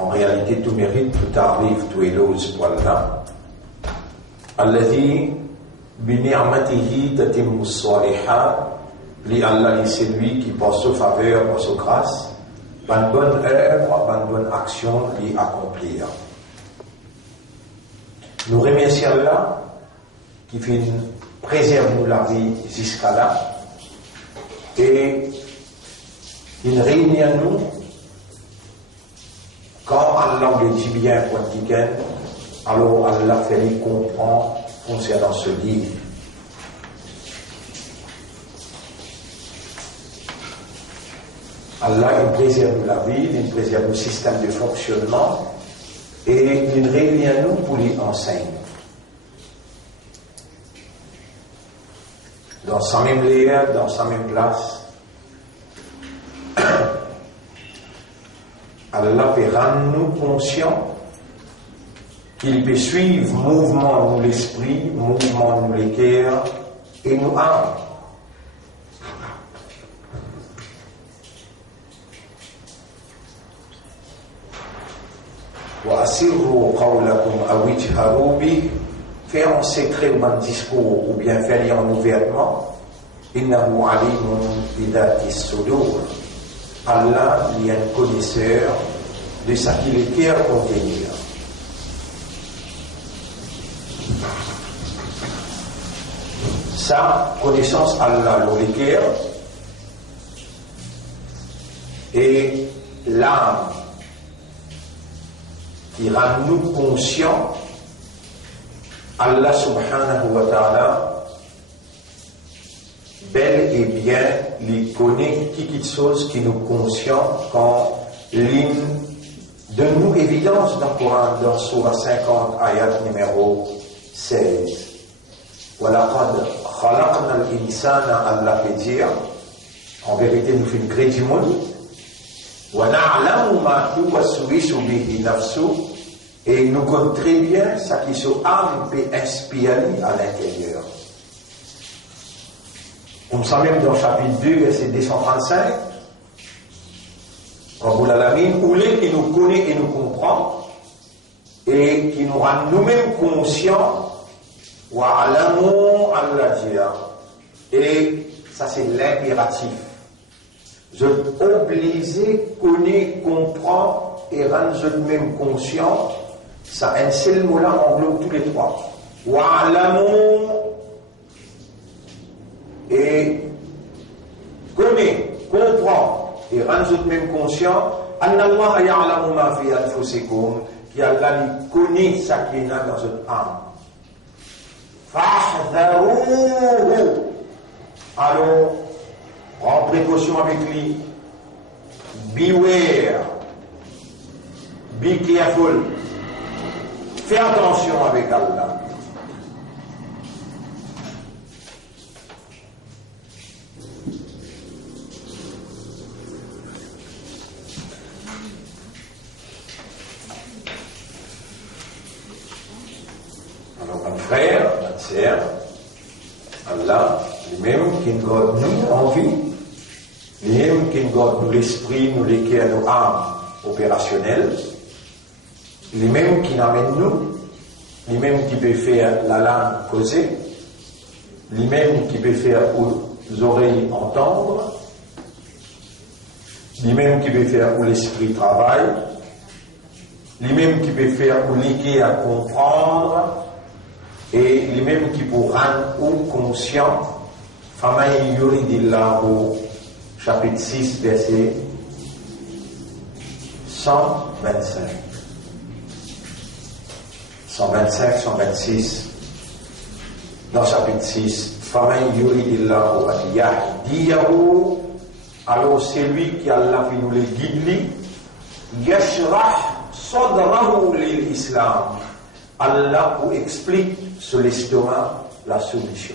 En réalité, tout mérite, tout arrive, tout éloge pour Allah. Alladhi bi ni'matihi tatimmu s-salihat. Li Allah, c'est lui qui, par sa faveur, par sa grâce, par bonne œuvre, par bonne action, l'y accomplir. Nous remercions Allah qui fait préserve nous la vie jusqu'à là et il réunit à nous quand Allah le dit bien quotidien, alors Allah fait lui comprendre concernant ce livre. Allah il préserve la vie, il préserve le système de fonctionnement et il réunit à nous pour lui enseigner. Dans sa même lieu, dans sa même place, Allah peut rendre nous conscients qu'il peut suivre mouvement de l'esprit, mouvement de l'équerre et nous âmes. وَأَسِرُّوا قَوْلَكُمْ أَوْ اجْهَرُوا بِهِ. Faire en secret ou en discours ou bien faire en ouvertement. Innahu alimun bidati sudur. Allah est un connaisseur de ce qu'il est clair contenir. Sa connaissance Allah l'équerre et l'âme qui rend nous conscients. Allah subhanahu wa ta'ala bel et bien il connaît quelque chose qui nous conscient quand l'une de nous évidence dans le Coran dans Surah 50 ayat numéro 16 وَلَقَدْ خَلَقْنَا الْإِنسَانَ Allah peut dire en vérité nous fait une gré du monde وَنَعْلَمُ مَا تُوَسْوِسُ بِهِ نَفْسُهُ. Et nous connaissons très bien ce qui se âme peut inspirer à l'intérieur. Comme ça même dans le chapitre 2, verset 235, Rabbul Alamin, où l'est qui nous connaît et nous comprend, et qui nous rend nous-mêmes conscients, wa alamu Allah. Et ça c'est l'impératif. Je obligé, connaît, comprend et rendre nous-mêmes conscients. Ça, un seul mot-là englobe tous les trois. Wa'alamu et connaît, comprend et rend nous-mêmes conscients. Anna Allah ya'lamu ma fi anfusikum, qui Allah connaît ce qui est dans votre âme. Fahdharuhu. Alors, prends précaution avec lui. Beware. Be careful. Fais attention avec Allah. Alors, un frère, une sœur, Allah, lui-même qui nous garde nous en vie, lui-même qui nous garde nous l'esprit, nous l'équerre, nos âmes opérationnelles, lui-même qui n'amène nous, lui-même qui peut faire la langue causer, lui-même qui peut faire aux oreilles entendre, lui-même qui peut faire où l'esprit travaille, lui-même qui peut faire où l'équerre à comprendre, et lui-même qui peut rendre ou conscient. Famaï yuridillahu, chapitre 6, verset 125. 125, 126, dans chapitre 6, Faman yuridillahu an yahdiyahu, alors c'est lui qui Allah fait nous les guide, yashrah sadrahu lil islam. Allah vous explique sur l'estomac la solution.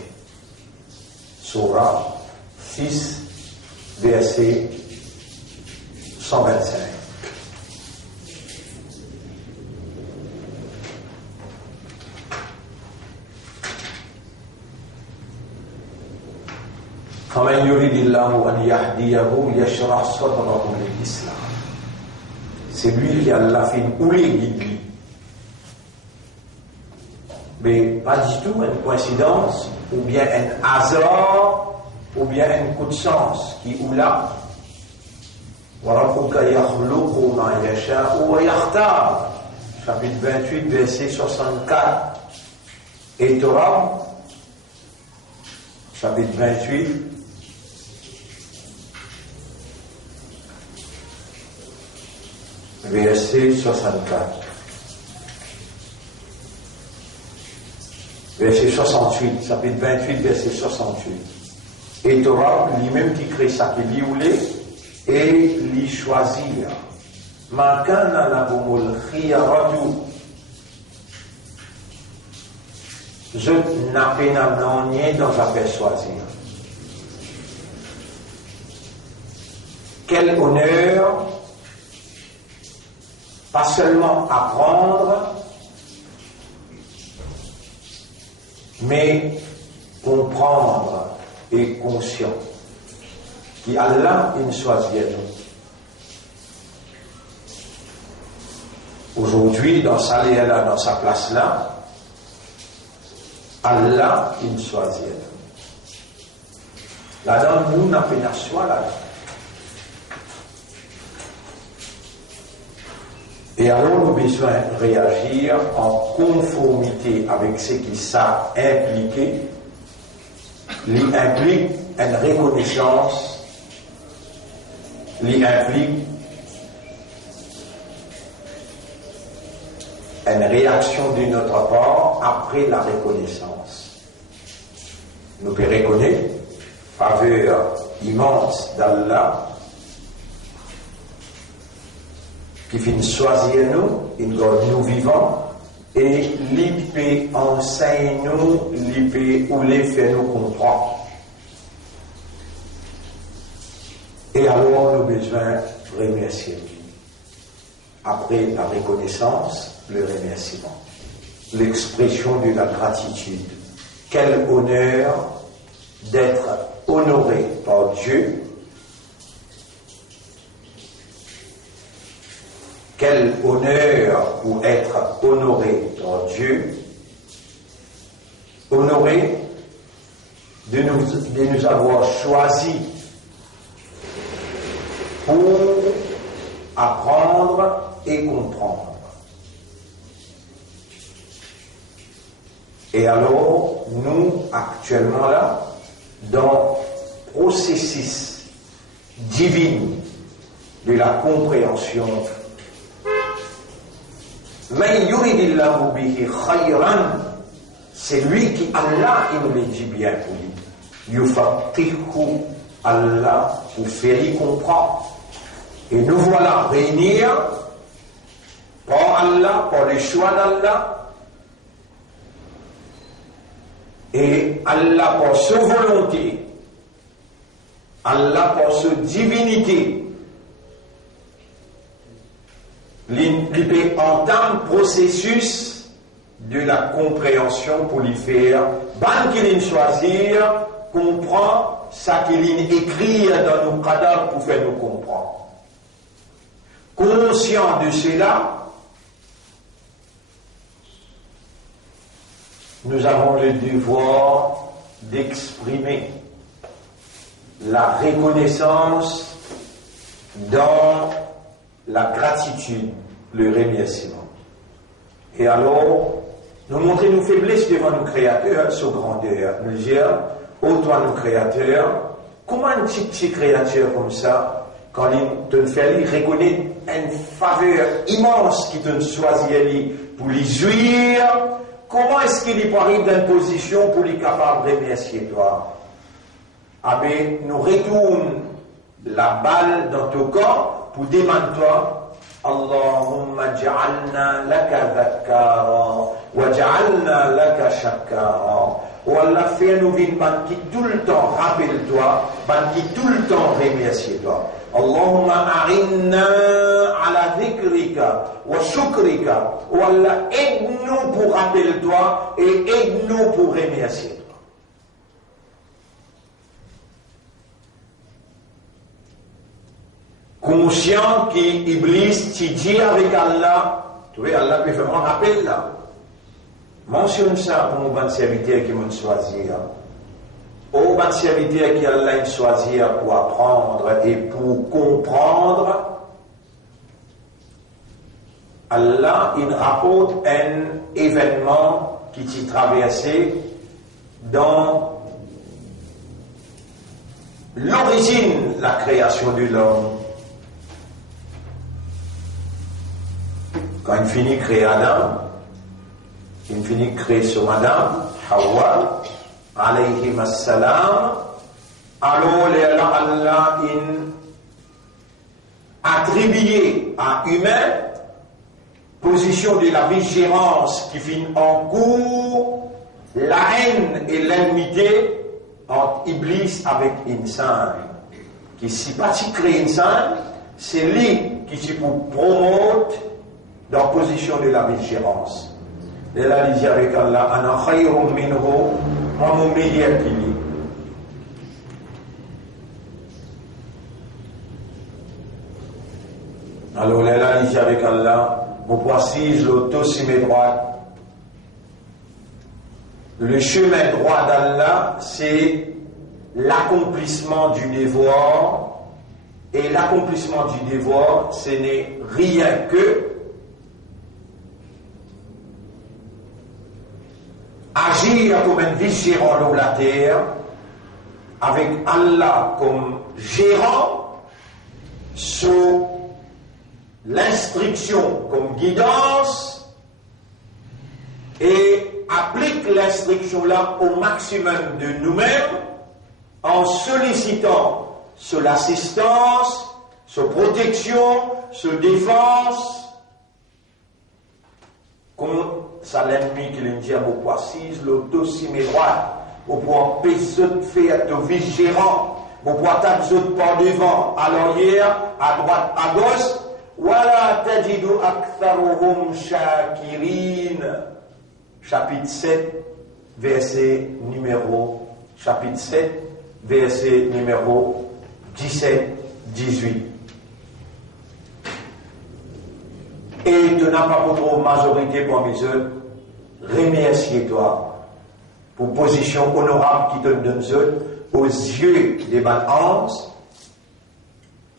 Surah 6, verset 125. فَمَنْ يُرِدِ اللَّهُ أَنْ يَهْدِيَهُ يَشْرَحْ صَدْرَهُ لِلْإِسْلَامِ. c'est lui qui a la fin ou les guide. Mais pas du tout une coïncidence, ou bien un hasard, ou bien un coup de chance qui ou là. وَرَبُّكَ يَخْلُقُ مَا يَشَاءُ وَيَخْتَارُ. Chapitre 28, verset 64. Et Torah, chapitre 28, verset 64. Verset 68, chapitre 28, verset 68. Et Torah, lui-même qui crée ça, qui lui voulait, et lui choisir. Ma kana lahumul khiyaratu. Je n'ai pas nié dans la persuasion. Quel honneur, pas seulement apprendre, mais comprendre et conscient. Qui Allah il choisit nous. Aujourd'hui, dans sa là, dans sa place là, Allah il choisit nous. Là-dedans, nous n'avons pas choix là. Et alors, nous avons besoin de réagir en conformité avec ce qui ça implique. Il implique une reconnaissance. Il implique une réaction de notre part après la reconnaissance. Nous pouvons reconnaître faveur immense d'Allah qui finit choisir nous, il garde nous vivants et l'IP enseigne nous, l'IP ou les fait nous comprendre. Et alors, nous avons besoin de remercier Dieu. Après la reconnaissance, le remerciement. L'expression de la gratitude. Quel honneur d'être honoré par Dieu. Quel honneur pour être honoré par Dieu. Honoré de nous avoir choisis pour apprendre et comprendre. Et alors, nous, actuellement là, dans le processus divin de la compréhension, c'est lui qui, Allah, il nous le dit bien pour lui. Yufaqihu, Allah, pour faire y comprendre. Et nous voilà réunis par Allah, par le choix d'Allah, et Allah par sa volonté, Allah par sa divinité, il peut entendre le processus de la compréhension pour lui faire, ban qu'il choisir, comprend ça qu'il écrit dans nos cadavres pour faire nous comprendre. Conscient de cela, nous avons le devoir d'exprimer la reconnaissance dans la gratitude, le remerciement. Et alors, nous montrer nos faiblesses devant nos créateurs, sa grandeur. Nous dire, ô toi, nos créateurs, comment une petite créature comme ça, quand il te fait, il reconnaît une faveur immense qui te choisit pour les jouir, comment est-ce qu'il peut arriver dans une position pour les capable de remercier toi? Ah ben, nous retourne la balle dans ton corps pour demander toi, Allahumma ja'alna laka dhakkara wa ja'alna laka shakara. Ou Allah fait nous vivre qui tout le temps rappelle-toi, qui tout le temps remercie-toi. Allahumma a'inna ala dhikrika wa shukrika. Ou Allah aide-nous pour rappeler-toi et aide-nous pour remercier-toi. conscient qu'Iblis dit avec Allah, tu vois, Allah peut faire un appel là. Mentionne ça pour mon bon serviteur qui m'a choisi. Au bon serviteur qui Allah choisi pour apprendre et pour comprendre, Allah il rapporte un événement qui s'est traversé dans l'origine de la création de l'homme. Quand il finit de créer Adam, il finit de créer son madame, Hawa, alayhi assalam, alors Allah a attribué à humain position de la vigilance qui finit en cours, la haine et l'ennemité entre Iblis avec Insan. Qui si pas si crée Insan, c'est lui qui s'y pour promote dans la position de la vigilance. Et là, il dit avec Allah, Ana khayrun minhu, moi mon meilleur qu'il est. Alors là, il dit avec Allah, vous précise l'autocime droite. Le chemin droit d'Allah, c'est l'accomplissement du devoir. Et l'accomplissement du devoir, ce n'est rien que agir comme un vice-gérant de la terre, avec Allah comme gérant, sous l'instruction comme guidance, et applique l'instruction là au maximum de nous-mêmes, en sollicitant sur l'assistance, sur protection, sur défense, comme ça l'ennemi qui lui dit à vos poissons, l'autocime droite, vous pouvez empêcher de faire de vice-gérant, vous pouvez taper par devant, à l'arrière, à droite, à gauche, voilà tajidu aktharuhum shakirin. Chapitre 7, verset numéro 17-18. Et tu n'as pas pour majorité parmi eux, remercie-toi pour position honorable qui te donne aux yeux des balans.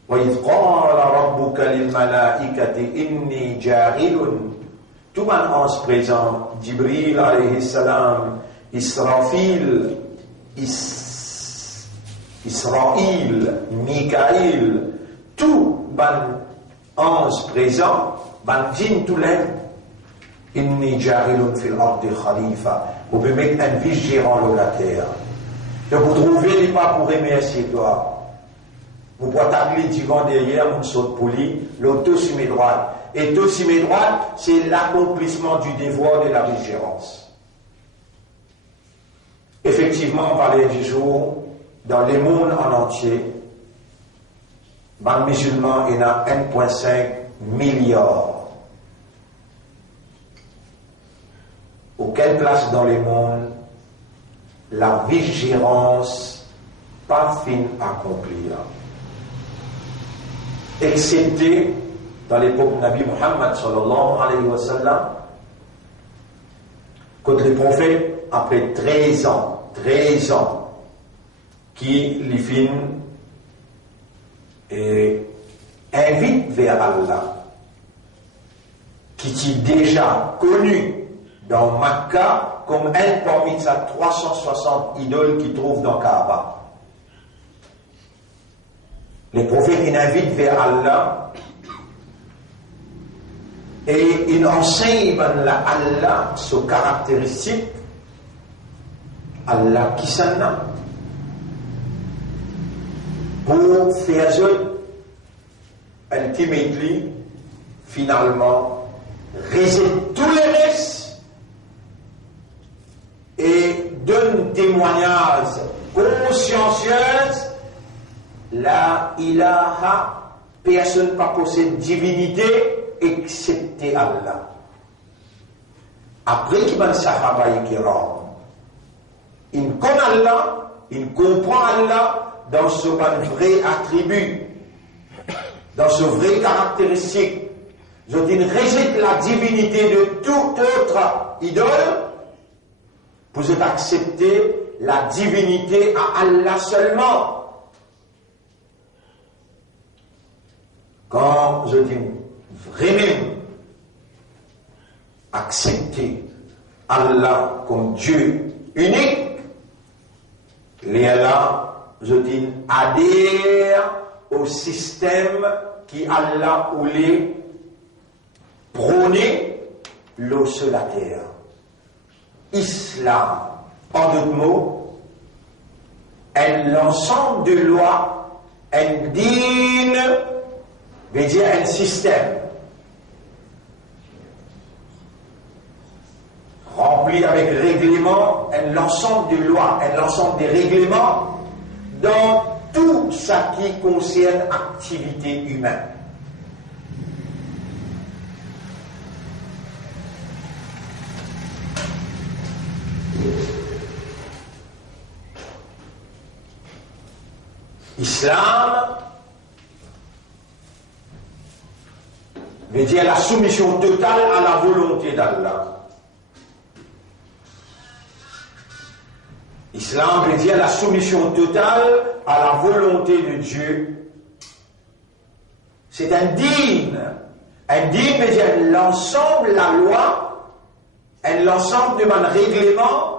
وَإِذْ قَالَ رَبُّكَ لِلْمَلَائِكَةِ إِنِّي جَاعِلٌ. Tout le ange présent, Jibril alayhi salam, Israfil, Israël, Mikaïl, tout ban ange présent, ban djinn tout l'aime. Inni ja'ilun fil ardi khalifa. Vous pouvez mettre un vice-gérant de la terre. Donc vous trouvez pas pour remercier toi. Vous pouvez t'appeler devant derrière, on saute pour lui, l'autocime droite. Et l'autocime droite, c'est l'accomplissement du devoir de la vigilance. Effectivement, on parlait du jour, dans le monde en entier, les musulmans, il y en a 1,5 milliard. Auquel place dans le monde, la vigilance pas fin accomplie. Excepté dans l'époque de Nabi Muhammad sallallahu alayhi wa sallam, quand le prophète, après 13 ans, qui les filme et invite vers Allah, qui est déjà connu dans Makkah comme un parmi sa 360 idoles qu'il trouve dans Kaaba. Les prophètes, ils invitent vers Allah et ils enseignent à Allah ses caractéristiques. Allah qui s'en a pour faire ultimately, finalement, résoudre tous les restes et donne témoignage consciencieux. La ilaha, personne pas possède divinité excepté Allah. Après qu'il va sahaba et kiram, il connaît Allah, il comprend Allah dans ce vrai attribut. dans ce vrai caractéristique, je rejette la divinité de toute autre idole, pour accepter la divinité à Allah seulement. Quand je dis vraiment accepter Allah comme Dieu unique, là, je dis adhère au système qui Allah voulait prôner l'eau sur la terre. Islam, en d'autres mots, est l'ensemble de lois, un din, veut dire un système rempli avec règlements, l'ensemble de lois, l'ensemble des règlements dans tout ce qui concerne l'activité humaine. Islam veut dire la soumission totale à la volonté d'Allah. Islam veut dire la soumission totale à la volonté de Dieu. C'est un din. Un din veut dire l'ensemble, la loi, l'ensemble de mon règlement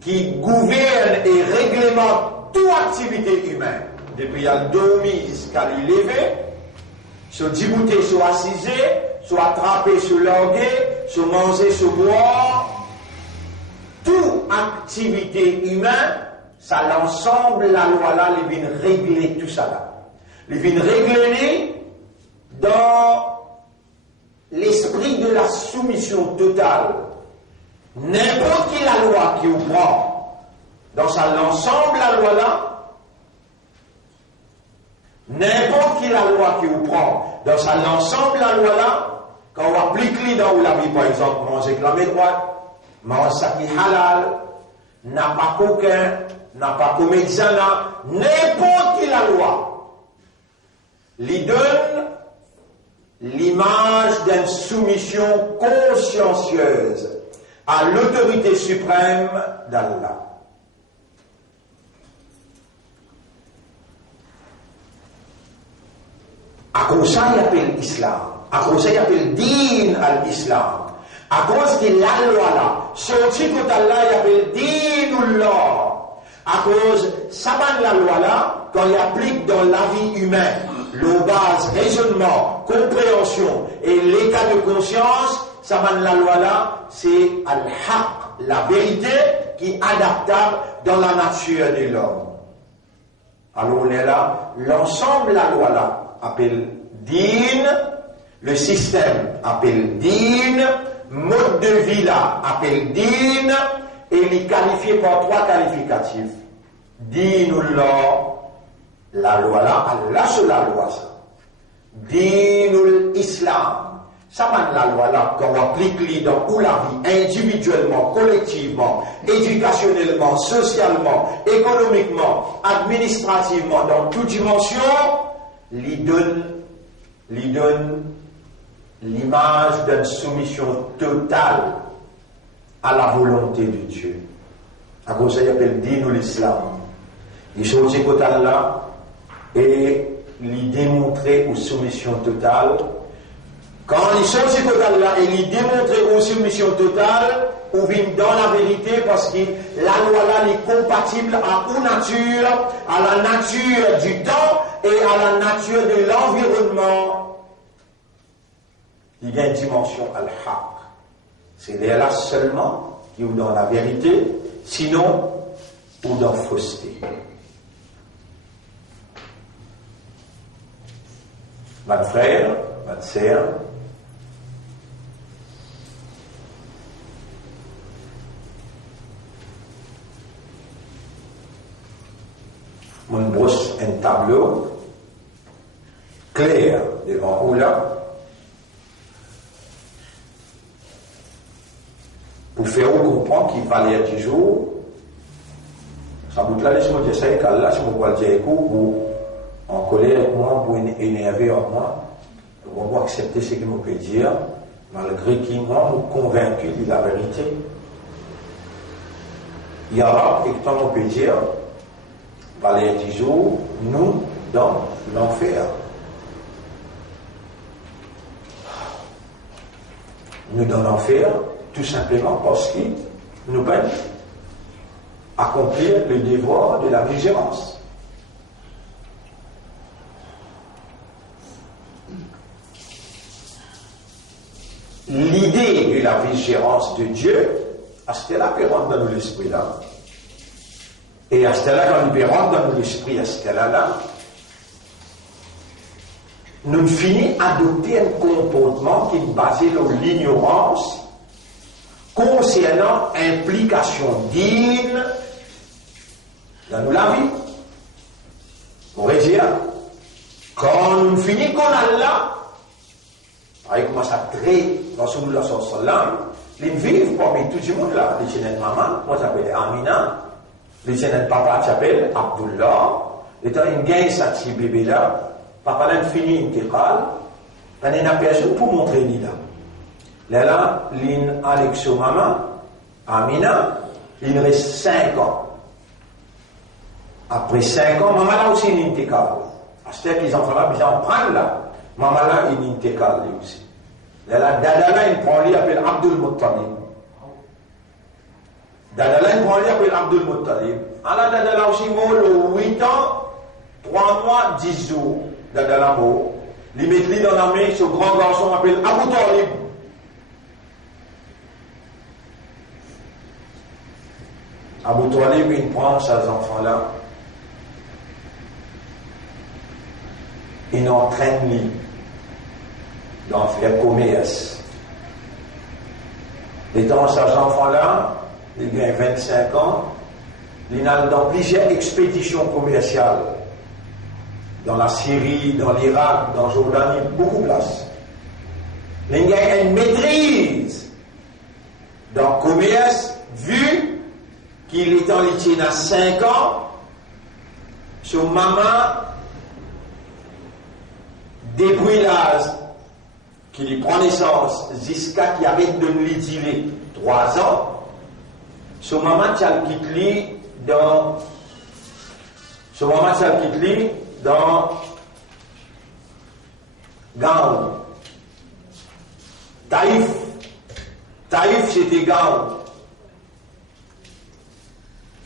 qui gouverne et réglemente toute activité humaine. Depuis le dormir jusqu'à l'élever, se débouter, se assiser, se attraper, se languer, se manger, se boire. Toute activité humaine, ça l'ensemble, la loi là, il vient régler tout ça là. Il vient régler dans l'esprit de la soumission totale. N'importe qui la loi qui vous prend dans l'ensemble, la loi là, n'importe qui la loi qui vous prend dans l'ensemble, la loi là, quand on applique dans la vie, par exemple, manger la main droite, manger ça qui halal, n'a pas coquin, n'a pas comédiana, n'importe qui la loi, lui donne l'image d'une soumission consciencieuse à l'autorité suprême d'Allah. À cause ça, il appelle l'islam. À cause ça, il appelle din al-islam. À cause de la loi là, sorti que Allah, il appelle dinullah. À cause, ça va la loi là, quand il applique dans la vie humaine, le base, raisonnement, compréhension et l'état de conscience, ça va la loi là, c'est al-haq, la vérité qui est adaptable dans la nature de l'homme. Alors on est là, l'ensemble de la loi là appelle din, le système appelle din, mode de vie là appelle din, et il est qualifié par trois qualificatifs. Dinullah, la loi là, Allah sur la loi ça. Dinul Islam, ça man la loi là, qu'on applique dans où la vie, individuellement, collectivement, éducationnellement, socialement, économiquement, administrativement, dans toute dimension, lui donne l'image d'une soumission totale à la volonté de Dieu. À cause ça, il appelle Dinul Islam. Il choisit côté là et lui démontrer une soumission totale. Quand il choisit côté là et lui démontrer une soumission totale, on vient dans la vérité parce que la loi là est compatible à une nature, à la nature du temps et à la nature de l'environnement. Il y a une dimension al-haq. C'est là seulement qui est dans la vérité, sinon ou dans la fausseté. Ma frère, ma sœur, on brosse un tableau clair devant vous là pour faire comprendre qu'il fallait du jour. Ça vous l'a laissé me dire ça et qu'Allah, si vous voulez dire, vous en colère avec moi, pour énerver en moi, pour accepter ce qu'il me peut dire, malgré qu'il m'a convaincu de la vérité. Il y aura, et que on peut dire, va les toujours, nous, dans l'enfer. Nous dans l'enfer, tout simplement parce qu'il nous peine accomplir le devoir de la vigilance. L'idée de la vigilance de Dieu, à ce là peut rentrer dans l'esprit là. Et à ce là, quand nous peut rentrer dans l'esprit à ce là, nous finissons adopter un comportement qui est basé sur l'ignorance concernant implication digne dans la vie. On pourrait dire, quand nous finissons qu'on a là, avec moi ça traite dans ce monde-là, ils vivent parmi tout le monde là. Les jeunes maman, moi j'appelle Amina, les jeunes papa s'appelle Abdullah, et quand ils gagnent ça petit bébé là, papa l'a fini une técale, il n'y a personne pour montrer ni là. Là, l'in Alexo maman, Amina, il reste 5 ans. Après 5 ans, maman là aussi une técale. À ce que les enfants là, ils en prennent là. Maman là, il une técale aussi. Là, Dada là, il prend lui, il appelle Abdul Muttalib. Dada là, il prend lui, il appelle Abdul Muttalib. Alors, Dada là aussi, il 8 ans, 3 mois, 10 jours. Dada là, il met lui dans la main, ce grand garçon appelle Abu Talib. Abu Talib, il prend ces enfants-là, il entraîne lui dans le commerce. Et dans ces enfants-là, il gagne 25 ans, il a dans plusieurs expéditions commerciales, dans la Syrie, dans l'Irak, dans la Jordanie, beaucoup de place. Il a une maîtrise dans le commerce, vu qu'il est en litige à 5 ans, son maman, depuis l'âge qu'il prend naissance, jusqu'à qu'il arrête de lui tirer 3 ans, son maman quitte lui dans Gaon. Taïf, c'était Gaon.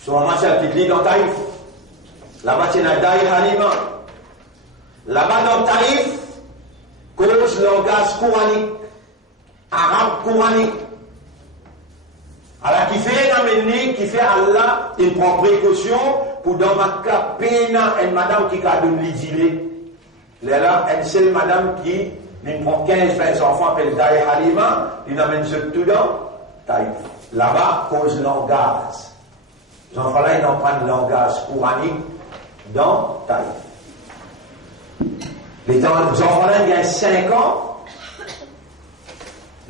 Son maman quitte lui dans Taïf. Là-bas, c'est dans Daï Halima. Là-bas, dans Taïf, cause langage coranique, arabe coranique. Alors, qui fait Allah, il prend précaution pour dans ma cas, pena, une madame qui a donné l'idée. Là, une seule madame qui prend 15-20 enfants, appelle Daï Halima, il amène ce tout dans Taïf. Là-bas, cause langage. Les enfants-là, ils en prennent langage coranique dans Taïf. Les enfants-là, ils gagnent 5 ans.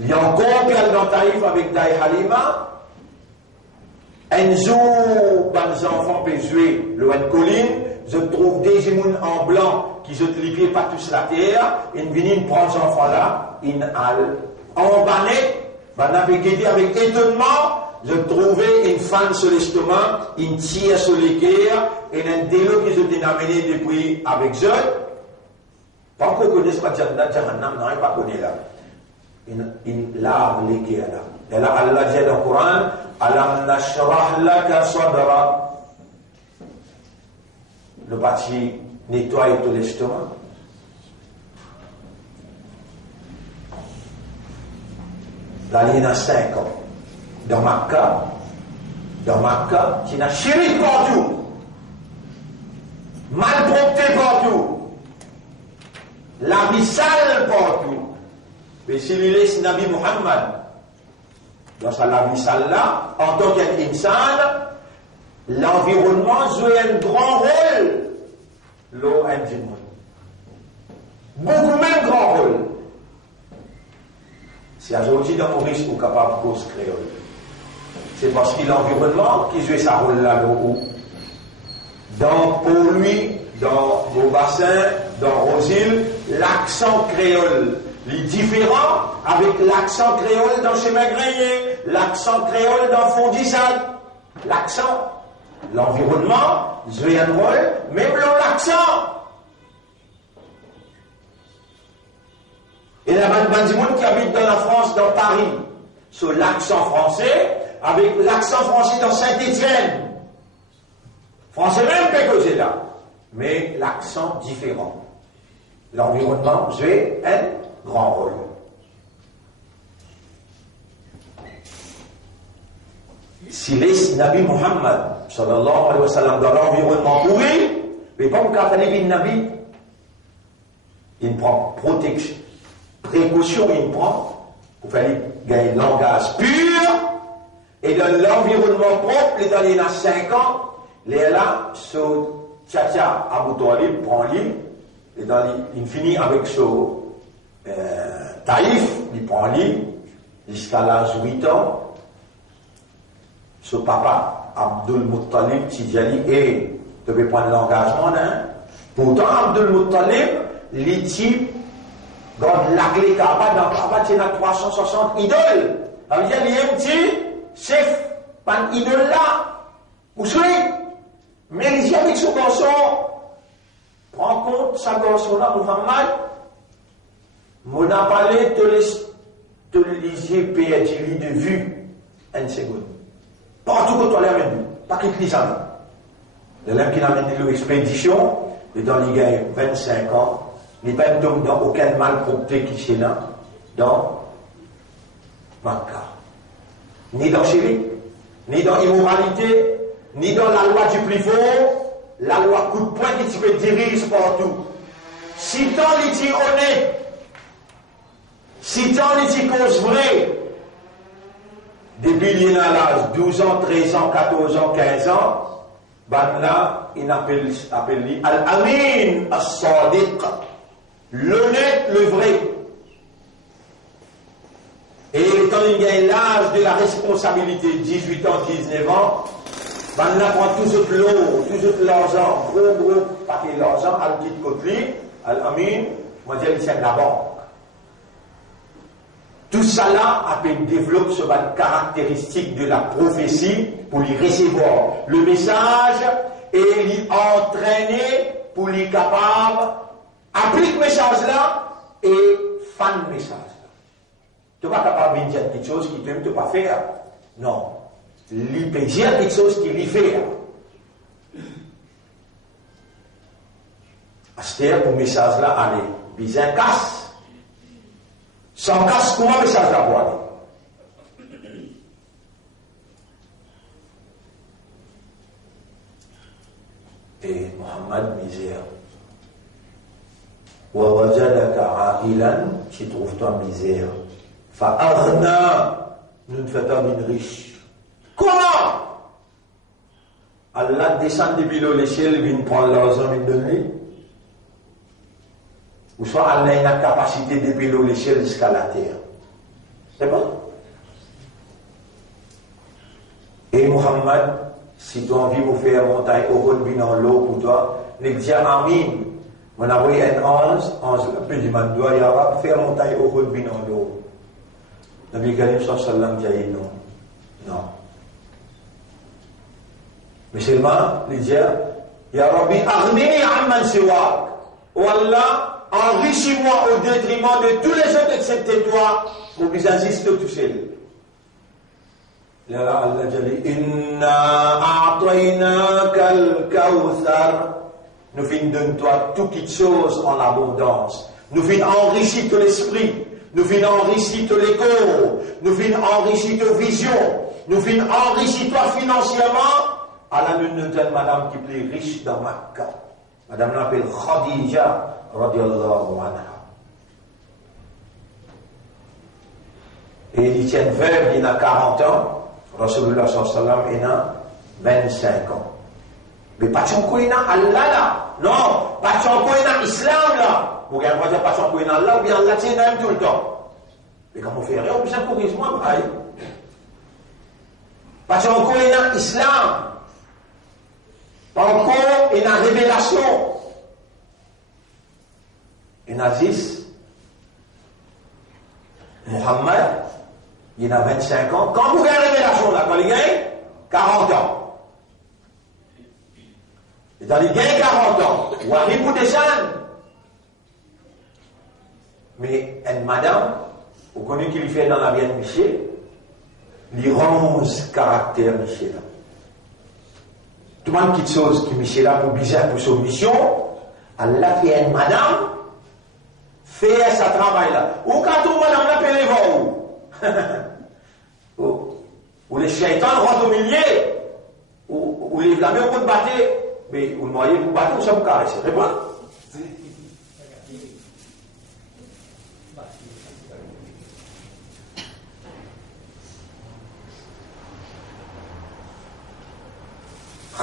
Il y a encore quelqu'un dans Taïf avec Daï Halima. Un jour, les enfants peuvent jouer le colline. Je trouve des gens en blanc qui se livrent pas tous la terre. Ils viennent prendre ces enfants-là. Ils allent en bannet. Avec étonnement, je trouvais une femme sur l'estomac, une tire sur les cœurs, et un délo qui se était amené depuis avec eux. Pas qu'on connaisse pas Jahannam, non, il pas connaît là. Il lave les cœurs là. Et là, Allah dit dans le Coran, Alam nashrah laka sadra. Le bâti nettoie tout l'estomac. Là, il y a 5 ans. Dans Makkah, il y a chéri partout. Mal propreté partout. La vie sale partout. Mais s'il laisse Nabi Muhammad dans sa vie sale là, en tant qu'insan, l'environnement joue un grand rôle. L'eau a beaucoup même grand rôle. Si aujourd'hui dans Maurice nous sommes capables de cause créole, c'est parce que l'environnement qui joue sa rôle là haut. Donc pour lui, dans Beaubassin, dans Rosil, l'accent créole. Les différents avec l'accent créole dans Chemin-Grenier, l'accent créole dans Fondissade. L'accent, l'environnement, jouer un rôle, même l'accent. Et la bande du monde qui habite dans la France, dans Paris, sur l'accent français, avec l'accent français dans Saint-Étienne. Français même peut causer là, mais l'accent différent. L'environnement joue un grand rôle. Si les Nabi Muhammad, sallallahu alayhi wa sallam, dans l'environnement pourri, mais pas pour qu'il Nabi, il prend protection, précaution, il prend pour faire gagner le langage pur, et dans l'environnement propre, dans les 5 ans, les là, ce Tchatia Abu Talib prend l'île, et il finit avec ce Taïf, il prend l'île, jusqu'à l'âge de 8 ans. Ce papa, Abdul Muttalib Tidjali, et devait prendre l'engagement. Hein. Pourtant, Abdul Muttalib, les types, quand la clé Kaaba, dans Kaaba, il y a 360 idoles. Ça veut dire, il y a un petit chef, pas une idole là. Vous savez, mais il y a avec ce garçon, prends compte, ce garçon-là, Muhammad, mon a parlé de les perdu de vue, une seconde. Partout que tu as amené, pas qu'il te lise à nous. L'homme qui a amené l'expédition, et dans les gars 25 ans, il n'est pas tombé dans aucun mal compté qui est là, dans Makkah. Ni dans Chéri, ni dans immoralité, ni dans la loi du plus fort, la loi coup de poing qui te dirige partout. Si tant il dit honnête, si tant il dit cause vraie, depuis il y a l'âge 12 ans, 13 ans, 14 ans, 15 ans, ben là, il appelle Al-Amin As-Sadiq, l'honnête, le vrai. Et étant il y a l'âge de la responsabilité, 18 ans, 19 ans, ben là, prend tout ce lot, tout ce l'argent, gros paquet d'argent, à le petit côté, Al-Amin, moi je dis, il tient de la banque. Tout ça là, après, développe ce caractéristique de la prophétie pour lui recevoir le message et lui entraîner pour lui capable applique le message là et fan le message là. Tu n'es pas capable de dire quelque chose qui ne peut pas faire. Non. Il peut dire quelque chose qui lui fait. C'est-à-dire pour le message là, allez, bizarre casse. Sans casse, comment le message là pour aller? Et Mohammed misère. Wawajadaka a'ilan, tu trouves toi misère. Fa'arna, nous ne faisons une riche. Comment? Allah descend depuis l'échelle, il vient prendre l'argent et donner. Ou soit Allah a une capacité de pélo l'échelle jusqu'à la terre. C'est bon? Et Muhammad, si tu as envie de faire montagne au bout de dans l'eau pour toi, ne dis Amin. On a envoyé un ange peut dire doit y avoir faire montagne au bout de dans l'eau. Nabi Karim sallallahu alayhi dit non. Non. Mais seulement, il dit Ya Rabbi, aghnini amman siwak. Oh Allah, enrichis-moi au détriment de tous les autres excepté toi, pour qu'ils agissent tout seul. Là, Allah dit Inna a'tainaka al-kawthar. Nous finissons de toi toute chose en abondance. Nous finissons enrichir ton esprit. Nous finissons enrichir ton corps. Nous finissons enrichir ta vision. Nous finissons enrichir toi financièrement. Allah nous donne madame qui est plus riche dans Makkah. Madame l'appelle Khadija. Radiallahu anha. Et il tient veuve, il a 40 ans. Rasulullah sallallahu alayhi wa sallam, il a 25 ans. Mais pas de il a Allah là. Non, pas de il a Islam là. Vous regardez, pas de il a Allah, ou bien Allah tient même tout le temps. Mais quand on fait rien, on peut s'encourager, moi, pareil. Pas de il a Islam. Pas encore, il a révélation. Et Aziz, Mohammed, il a 25 ans. Quand vous gagnez la révélation, là, quand il gagne 40 ans. Et dans les gagne 40 ans, Wahib vous descend. Mais une madame, vous connaissez qu'il fait dans la vie de Michel, il ronge caractère Michel. Tout le monde qui chose qui Michel a pour bizarre pour son mission, Allah fait une madame, fait sa travail là. Ou quand tout madame l'appelle vous, ou les shaitans rentrent au milieu, ou les flammes au bout de battre, mais vous le voyez, vous battez ou ça vous caresse. Réponds.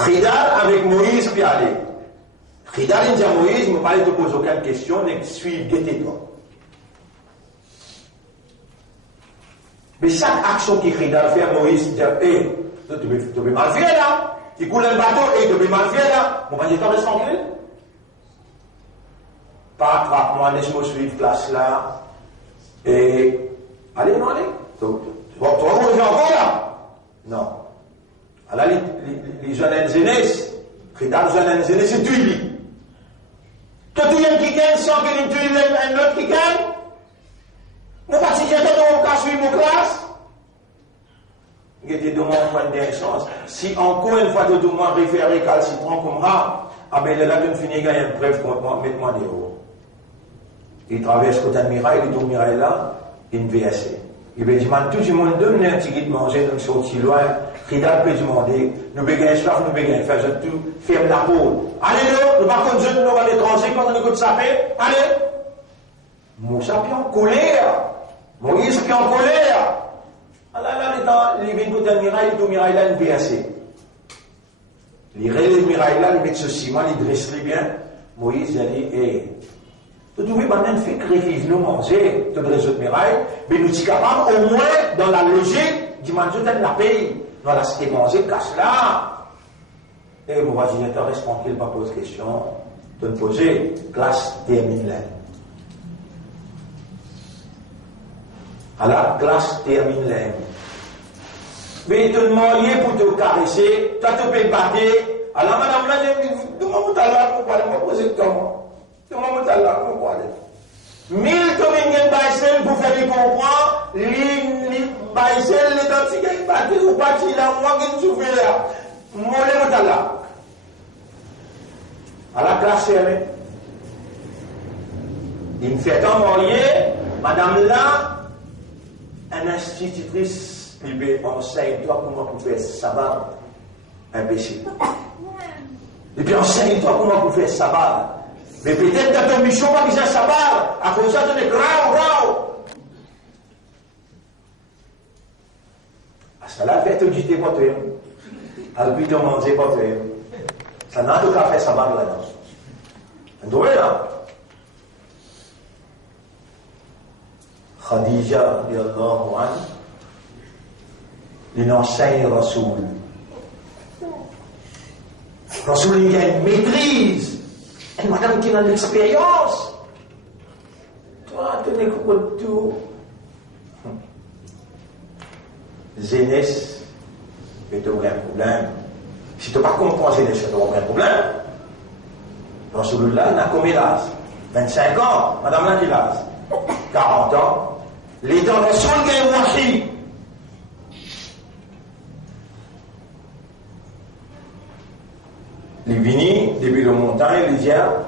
Khidal avec Moïse puis aller. Khidal il dit à Moïse, ne pas te poser aucune question, ne suis guettez-toi. Mais chaque action que Khidal fait à Moïse, il dit, hé, tu peux mal faire là. Tu coules un bateau et tu peux mal faire là. Mon panier t'en reste tranquille. Pas attrape-moi, laisse-moi suivre place là. Et allez, non, allez. Tu vas arriver encore là. Non. Alors, les jeunes aînés, Khidal jeunes aînés, c'est tuile. Toi, tu viens qui gagne sans qu'il y ait une tuile et un autre qui gagne. Mon parti, j'ai dans mon cas, suivre mon classe. Il était de mon point d'inchance. Si encore une fois, de tout le monde référé calcitrant comme ça, ah ben là, tu finis gagner une preuve contre moi, mets-moi des hauts. Il traverse côté de Mirail, il tourne Mirail là, il me VSC. Il veut dire, tout le monde donne un petit guide manger, donc sorti loin. Khidal peut demander, nous bégagnons soif, nous bégagnons faire, je tout, ferme la peau. Allez, nous, par contre, nous allons à l'étranger, quand on écoute ça fait, allez. Moussa puis en colère. Moïse puis en colère. Alors là, les vins côté de Mirail, tout Mirail là, une PAC. Les relais de Mirail là, ils mettent ce ciment, ils dressent bien. Moïse, il a dit, hé, tu devais maintenant faire que nous manger, tu dresses de Mirail, mais nous sommes capables, au moins, dans la logique, du manger de la paix. Dans la cité manger, cache là. Et mon voisin, reste tranquille, pas poser question. De me poser, classe termine là. À la classe termine là. Mais te demander pour te caresser, toi tu peux battre. Alors madame là, je dis, tout le monde est là pour parler, je me pose comment? Tout le monde est là pour parler. 1000 communes baissent pour faire comprendre, les baissent, les dents qui battent, ou pas qui là, moi qui souffre là. Moi, les mots là. À la classe fermée. Il me fait un marié, madame là, une institutrice, il me enseigne-toi comment vous faire sabbat, imbécile. Et puis enseigne-toi comment vous faire sabbat. Mais peut-être dans ton mission, pas besoin de sabbat, à cause de ça, tu es grave. À ce là, faites du thé pour toi. À l'huile de manger pour toi. Ça n'a pas fait sabbat là-dedans. Vous voyez là? Khadija, radiallahu anha, il enseigne Rasoul. Rasoul, il a une maîtrise. Et madame qui a l'expérience. Toi, tu n'es que tout. Zénès, tu auras un problème. Si tu n'as pas compris Zénès, tu auras un problème. Rasoulullah n'a combien d'âge? 25 ans. Madame n'a quel âge? 40 ans. Les dents de son gain wahi. Les vignes, depuis le montagne, les diables,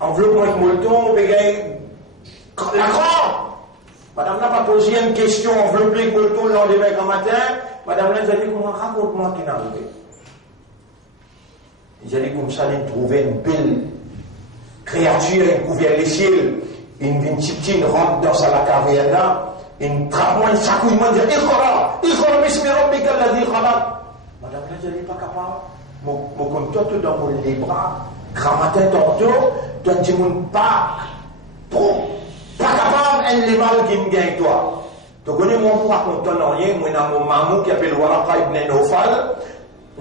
enveloppe-moi avec molleton, bégaye, la grande. Madame n'a pas posé une question, enveloppe avec molleton le lendemain grand matin. Madame n'a dit, comment raconte-moi qui n'est arrivé. Ils allaient comme ça, ils trouvaient une belle créature, ils couvraient les ciels. Une petite rentre dans sa caverne là, une trappe-moi, une sacouille-moi, une dit, Ikhora, bismi rabbika alladhi khalaq. Madame là, je n'ai pas capable. Mon compte, toi, dans les bras, grand matin, tantôt, toi, tu n'es pas capable, un les mal qui me gagne, toi. Tu connais mon pour raconter rien, moi, dans mon mamou qui appelle Waraka ibn Nofal,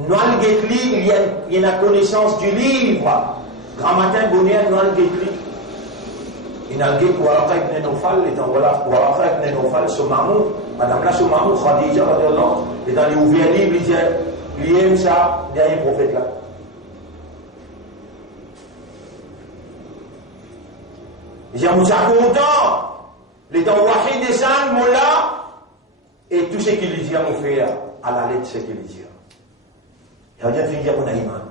Noal Getli, il y a la connaissance du livre. Grand matin, bonheur, Noal Getli. Il a dit que Waraqa ibn Nawfal, étant Waraqa ibn Nawfal, ce mamou, madame là, ce mamou, Khadija, et dans les ouverts livres, il dit, il aime ça, dernier prophète là. Il dit, Moussa content, l'étant Wahid et San, Moula, et tout ce qu'il lui dit à mon frère, à la lettre, ce qu'il lui dit. Il a dit, on a iman.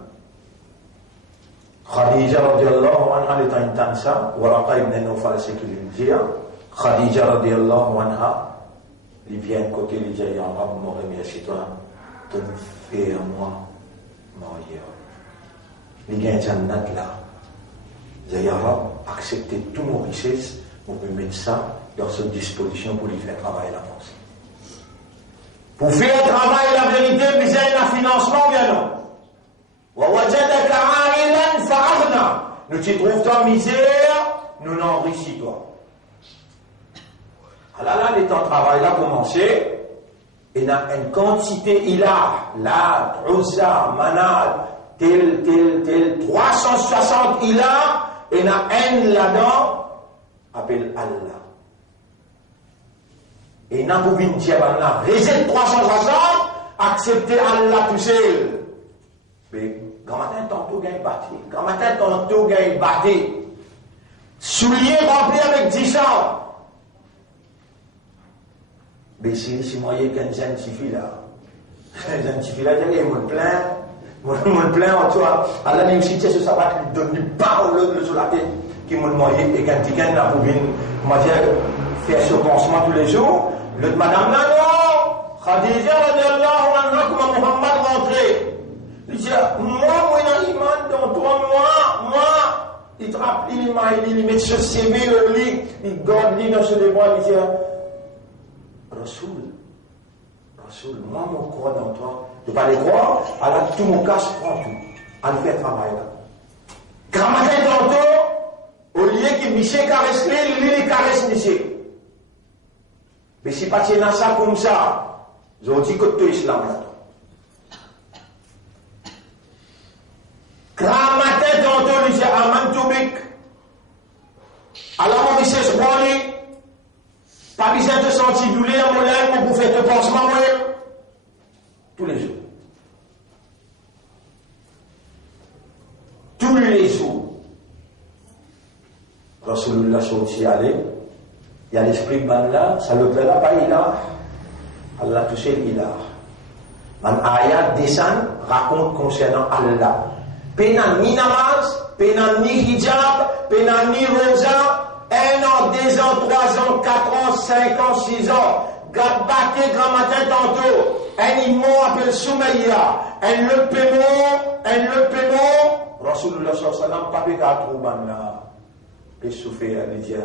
Khadija radiallahu anha, l'étant une ça, Waraqa ibn Nawfal, ce qu'il lui dit. Khadija radiallahu anha, il vient côté, il dit, Ya Rab, mon remercie toi, ton frère, moi, marié. Il y a un jannat là. Ya Rab, acceptez tous nos richesses, on peut mettre ça dans cette disposition pour lui faire travailler la force. Pour faire travailler la vérité, vous avez un financement, bien non. Nous t'y trouvons en misère, nous n'enrichis toi. Alors là, les temps de travail là commencé, il y a une quantité, il a là, Uzza, Manal, tel, 360 il a, et il y a un là-dedans, appelle Allah. Et n'a pas vu dire Allah, réserve 360, accepter Allah tout seul. Mais, quand matin, tantôt, gagne battu. Quand matin, tantôt, gagne battu. Souliers remplis avec 10 ans. Mais si moi, il y a qu'un jeune suffit là. Un jeune suffit là, il me plaint. Me plaint en toi. Allah dit aussi, ce sabbat, il donne du parole sur la tête. Qui me demande, et quand il gagne la poubine, moi, j'ai fait ce pansement tous les jours. L'autre madame là, non. Khadija, radiallahu anha, comment Muhammad rentrait. Il dit, moi, il iman dans toi, moi, il te rappelle, il met sur ses mains au lit, il garde lit dans ce débat, il dit, Rasoul, moi, mon croix dans toi, de pas les croire, alors tout mon cas, je prends tout, à le faire travailler là. Grand matin, tantôt, au lieu qu'il Michel caresse lui, il caresse Michel. Mais si pas tiens ça comme ça, ils ont dit que tu es islam là. Grand matin, tantôt, il dit Aman Toubik. Alors, mon monsieur se prend lui. Pas besoin de sentir douleur, mon lèvre, pour faire de pansement, moi. Tous les jours. Tous les jours. Rasulullah sorti aller. Il y a l'esprit de là, ça le plaît là, pas il a. Allah touché il a. Man ayat descend, raconte concernant Allah. Pena ni namaz, pena ni hijab, pena ni rosa, 1 an, 2 ans, 3 ans, 4 ans, 5 ans, 6 ans, batté grand matin tantôt, un imam appelle Soumaïa, un le paiement, Rasulullah sallallahu alayhi wa sallam, pas péta trop banna, et souffrir, il dit,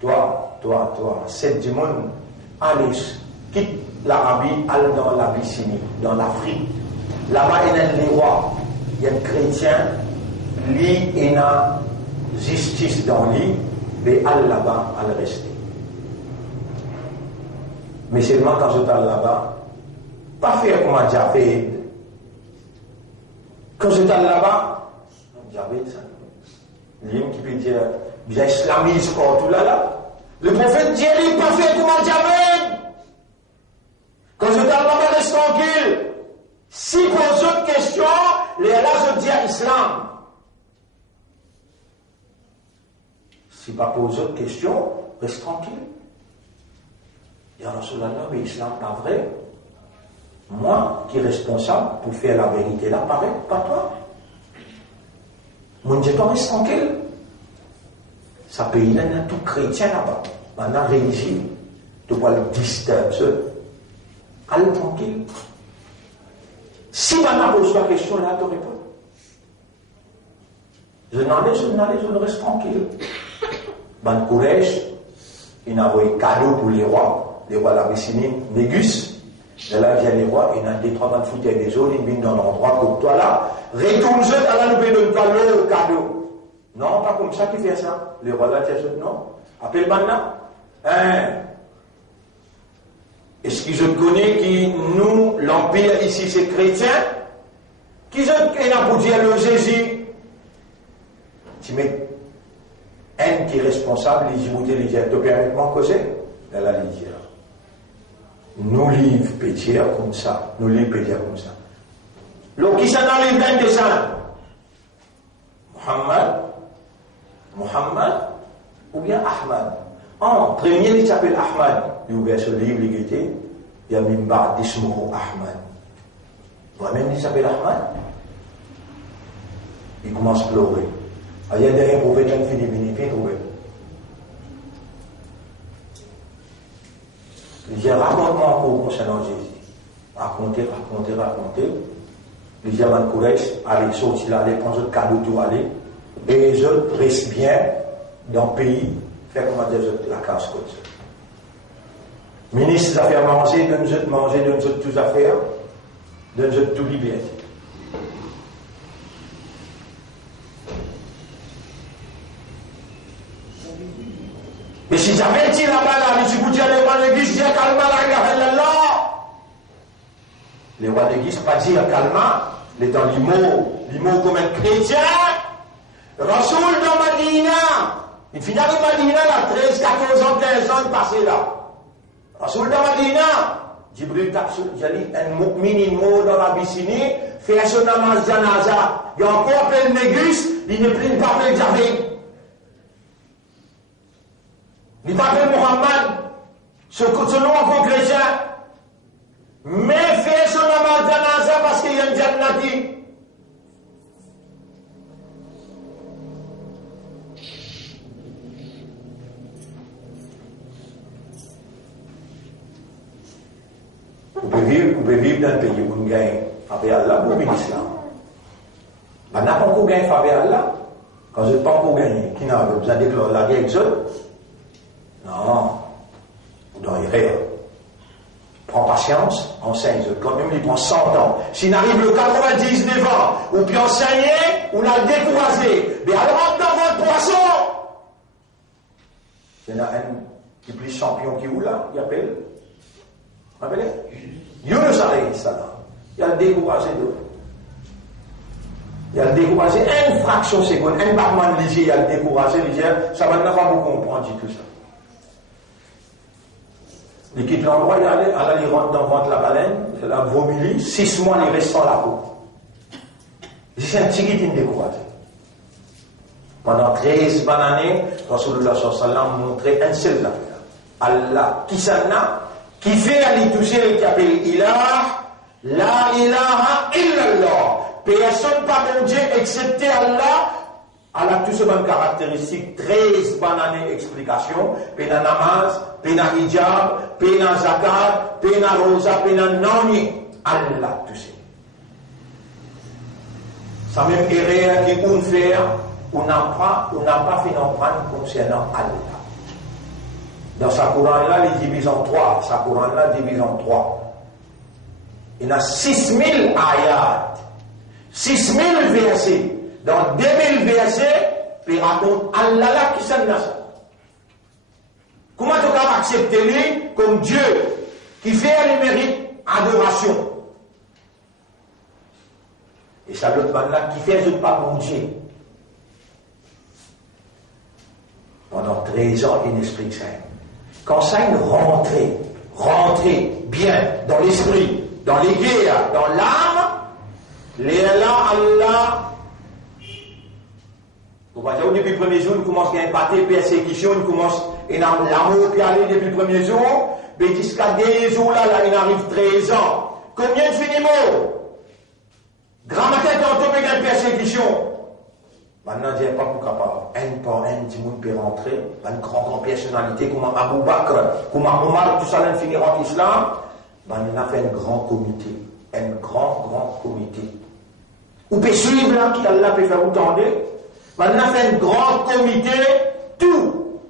toi, c'est du monde, allez, quitte l'Arabie, allez dans l'Abyssinie, dans l'Afrique, là-bas il y a les rois. Il y a un chrétien, lui, il a justice dans lui, mais elle là-bas, elle reste. Mais seulement quand je suis là-bas, pas faire comme un fait. Quand je suis là-bas, j'avais ça. Lui qui peut dire, bien islamiste partout là. Le prophète dit, il pas faire comme un Javed. Quand je suis là-bas, reste tranquille. Si pose autre question, les là je dis à l'islam. Si pas pose autre question, reste tranquille. Il y a Rasulallah, mais l'islam pas vrai. Moi qui est responsable pour faire la vérité là, pareil, pas toi. Mon Dieu, toi reste tranquille. Ça peut y avoir tout chrétien là-bas. Maintenant, religieux, tu vois le disturber. Allez tranquille. Si maintenant pose la question là, tu réponds. Je ne reste tranquille. Ban Kourèche, il a envoyé cadeau pour les rois l'Abyssinie, Négus. De là vient les rois, il y a des 3 bandes foutées des autres, ils viennent dans l'endroit comme toi là. Retourne-je, Allah nous donne pas le cadeau. Non, pas comme ça qui fait ça. Les rois là, non. Appelle maintenant. Est-ce que je connais qui nous, l'empire ici, c'est chrétien? Qui je connais pour dire le Jésus? Tu mets un qui est responsable, les jiboutés, les gens, te permettent de causer, elle a dit, nous livres pétier comme ça, nous livres pétier comme ça. L'eau qui s'en a les 20 décembre, Muhammad, ou bien Ahmad. En premier, il s'appelle Ahmad. Il ouvert ce livre, il était, il y a même pas d'ismuhu Ahmad. Moi-même, il s'appelle Ahmad. Il commence à pleurer. Il y a des prophètes qui ont fait des bénéfices. Il dit, raconte-moi encore concernant Jésus. Racontez. Les gens de Kourès, allez sortir là, allez prendre le cadeau tout aller. Et les autres restent bien dans le pays, faire comment des autres la casse-côte. Ministre des Affaires manger, donne-nous autres toutes affaires, donne-nous autres tout liberté. Mais si j'avais dit là-bas, là, si vous dites les rois d'église, dire calma la ilaha illallah. Les rois d'église, pas dire calma, les dans l'imo comme un chrétien. Rasoul dans Madina, il finit dans Madina, là, 13, 14 ans, 15 ans passé là. Rasoul dans Madina, Jibril Tapsou, j'ai dit, un mu'min dans l'Abyssinie, fait son namaz janaza. Il y a encore plein de négus, il n'est plus pas plein de Javé. Il t'appelle Muhammad, ce nom encore chrétien, mais fait son namaz janaza parce qu'il y a une jannati. Vous pouvez vivre dans un pays où vous gagnez avec Allah pour l'islam. On n'a pas encore gagné avec Allah. Quand vous n'êtes pas encore gagné, qui n'a besoin de déclarer la guerre avec eux? Non, vous devez rire. Prends patience, enseigne. Quand même, il prend 100 ans. S'il arrive le 99 ans, ou puis enseigner, ou l'a découragé. Mais alors, dans votre poisson, il y en a un qui est plus champion qui est où là? Il appelle. Appelez Yunus alayhi salam. Il a découragé d'eux. Il a découragé une fraction de seconde, un battement de léger, il a découragé, il dit, ça va pas beaucoup comprendre tout ça. Il quitte l'endroit, il rentre dans le ventre de la baleine, il a vomi, 6 mois, il reste sans la peau. C'est un petit qui est découragé. Pendant 13 bonnes années, Rasulullah sallallahu alayhi wa sallam montrait un seul affaire. Allah, qui s'en a, qui fait aller toucher qui appelle Ilah, la ilaha illallah. Personne pas mon Dieu excepté Allah. Elle a tout ce même caractéristique, 13 bonnes années explication, pena namaz, pena hijab, pena zakat, pena rosa, pena nani. Allah tout ça. Ça même erreur qui on fait, on n'a pas fait d'en prendre concernant Allah. Dans sa Coran-là, il divise en 3. Sa Coran-là divise en 3. Il y a 6000 ayats, 6000 versets. Dans 2000 versets, il raconte Allah là qui s'en a ça. Comment tu peux accepter lui comme Dieu qui fait les mérites adoration? Et ça l'autre là qui fait pas mon Dieu. Pendant 13 ans, il explique ça. Quand ça rentrer bien dans l'esprit, dans les guerres, dans l'âme, les Allah, on va dire, depuis le premier jour, nous commençons à impacter persécution, nous commençons à l'amour qui allait depuis le premier jour, mais jusqu'à des jours là, il arrive 13 ans. Combien de finimaux? Grand matin, quand on tombe dans une persécution, maintenant, il n'y a pas pour capable. Un par un, tout le monde peut rentrer. Une grande personnalité comme Abu Bakr, comme Omar, tout ça, là, finira en islam. On a fait un grand comité. Un grand comité. Ou peut suivre là, qui Allah peut faire autant de. On a fait un grand comité, tout.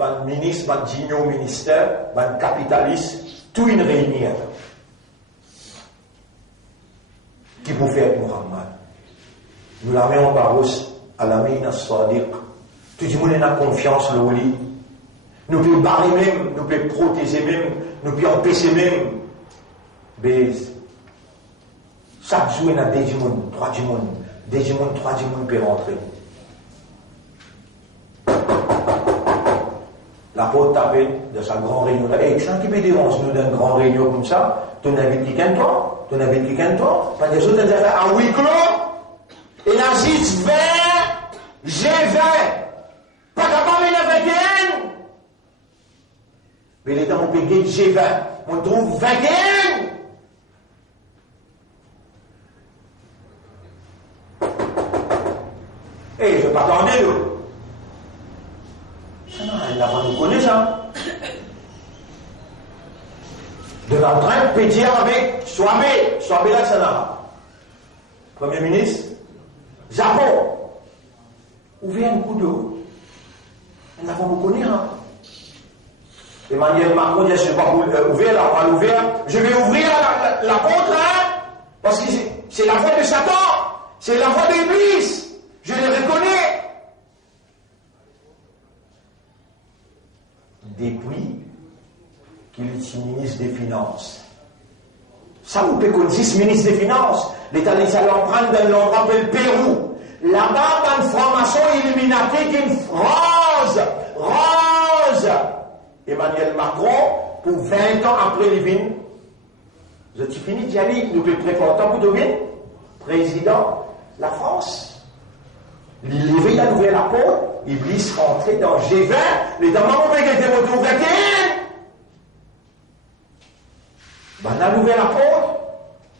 Un ministre, un digno ministère, un capitaliste, tout une réunion. Qui peut faire Muhammad? Nous la mettons en barose. Alamin as-Sadiq. Tout le monde a confiance en lui. Nous pouvons barrer même, nous pouvons protéger même, nous pouvons empêcher même. Mais chaque jour, il y a 2 monde, 3 monde, 2 monde, 3 monde peuvent rentrer. L'apôtre tapait de sa grande réunion là. Et quand tu peux dire, nous d'une grande réunion comme ça, tu n'avais quelqu'un toi, pas des autres affaires à huis clos, et la juste 20, G20, pas capable de la 21. Mais les temps, on peut gagner G20, on trouve 21. Et je ne pas attendre l'autre. Ça n'a rien à nous connaître ça. De l'entrain de pédir avec Soabe là, ça n'a. Premier ministre, Japon, ouvert un coup d'eau. On n'a pas nous connaître. Hein. Emmanuel Macron dit, je ne vais pas ouvrir là, on va l'ouvrir. Je vais ouvrir la porte là, parce que c'est la voix de Satan, c'est la voix d'Iblis. Je les reconnais. Depuis qu'il est ministre des Finances. Ça vous peut connaître, 6 ministres des Finances. L'État les allait en prendre dans l'endroit de le Pérou. Là-bas, dans une formation illuminatée qui est une rose. Emmanuel Macron, pour 20 ans après les vignes, vous êtes fini d'y aller, nous pouvons préparer pour devenir président de la France. Il levait la nouvelle apôtre, Iblis rentrait dans G20, les mamans ont été retournés. La nouvelle apôtre,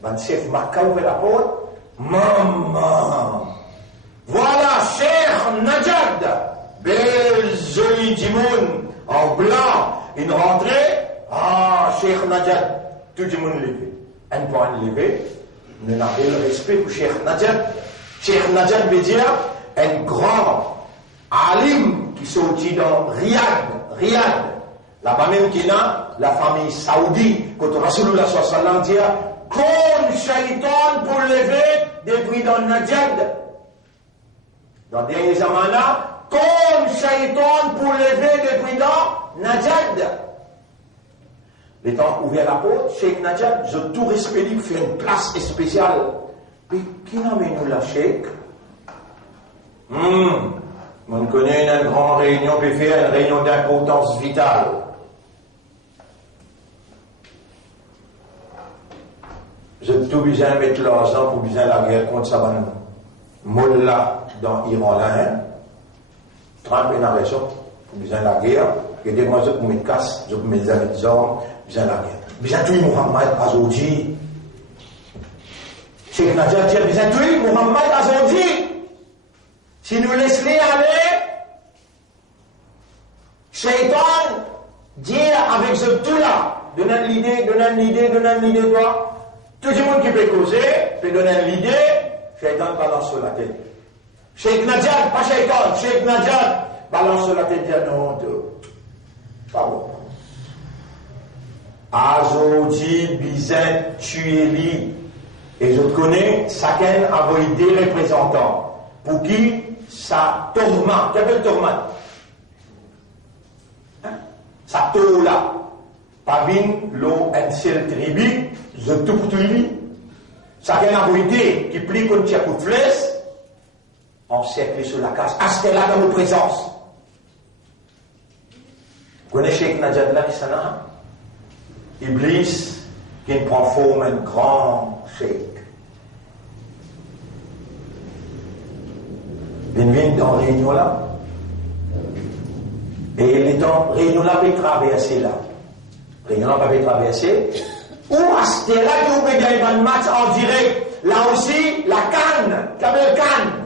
le chef Marca nouvelle apôtre, maman. Voilà, cher Najad, belle jolie Jimoun, en blanc, une rentrée, cher Najad, tout le monde levé. Un point levé, nous n'avons le respect pour cher Najad. Cher Najad veut dire, un grand alim qui sortit dans Riyad, là-bas même qu'il y a la famille saoudite, quand Rasulullah sallallahu dit qu'on shaitan pour lever depuis dans Najad. Dans le dernier zaman là, qu'on shaitan pour lever depuis dans Najad. Les temps ouvert la porte, Cheikh Najad, je tout respecte, fait une place spéciale. Mais qui n'a mis nous la Cheikh? On connaît une grande réunion, peut faire une réunion d'importance vitale. Je tout besoin de mettre l'argent pour besoin de la guerre contre Saban Mollah dans l'Iran là. Trump est en raison pour besoin de la guerre. Et des moi je peux me casse, je peux me mettre des armes, besoin de la guerre. Besoin de tout Muhammad Azoudi. Cheikh Najad dit besoin de tout Muhammad Azoudi. Si nous laissons aller, Shaitan dit avec ce tout-là, donne l'idée, toi. Tout le monde qui peut causer, peut donner l'idée, Shaitan balance sur la tête. Cheikh Najad, pas Shaitan, Cheikh Najad balance sur la tête, dit non, pas bon. Azodi, Bizin, Tueli, et je connais, chacun a envoyé des représentants. Pour qui ça tourmente. Qu'est-ce qu'elle tourmente? Ça tourne là. Pas bien, l'eau, un seul tribu, je tout pour tout lui. Chacun a envoyé qui plie comme un coup de flèche, encerclé sur la case. Achetez là dans nos présences. Vous connaissez Cheikh Najad là qui s'en a? Iblis, qui prend forme un grand cheikh. Il vient dans la réunion là. Et les temps, réunion là peut traverser là. Réunion là peut traverser. Ou à ce là que vous pouvez gagner un match en direct. Là aussi, la canne. Quelle canne?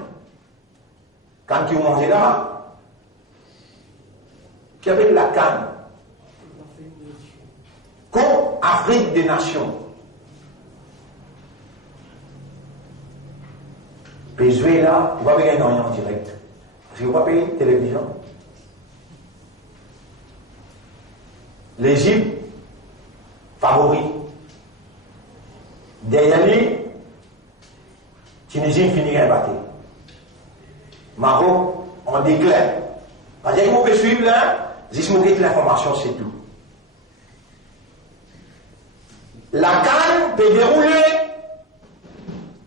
Canne qui vous mangez là. Qui avait la canne? Comme Afrique des Nations. Puis jouer là, vous va payer en direct. Parce que vous va payer une télévision. L'Égypte, favori. Derrière lui, Tunisie finirait à battre. Maroc, en déclin. Parce que vous pouvez suivre là, juste vous quittez l'information, c'est tout. La canne peut dérouler.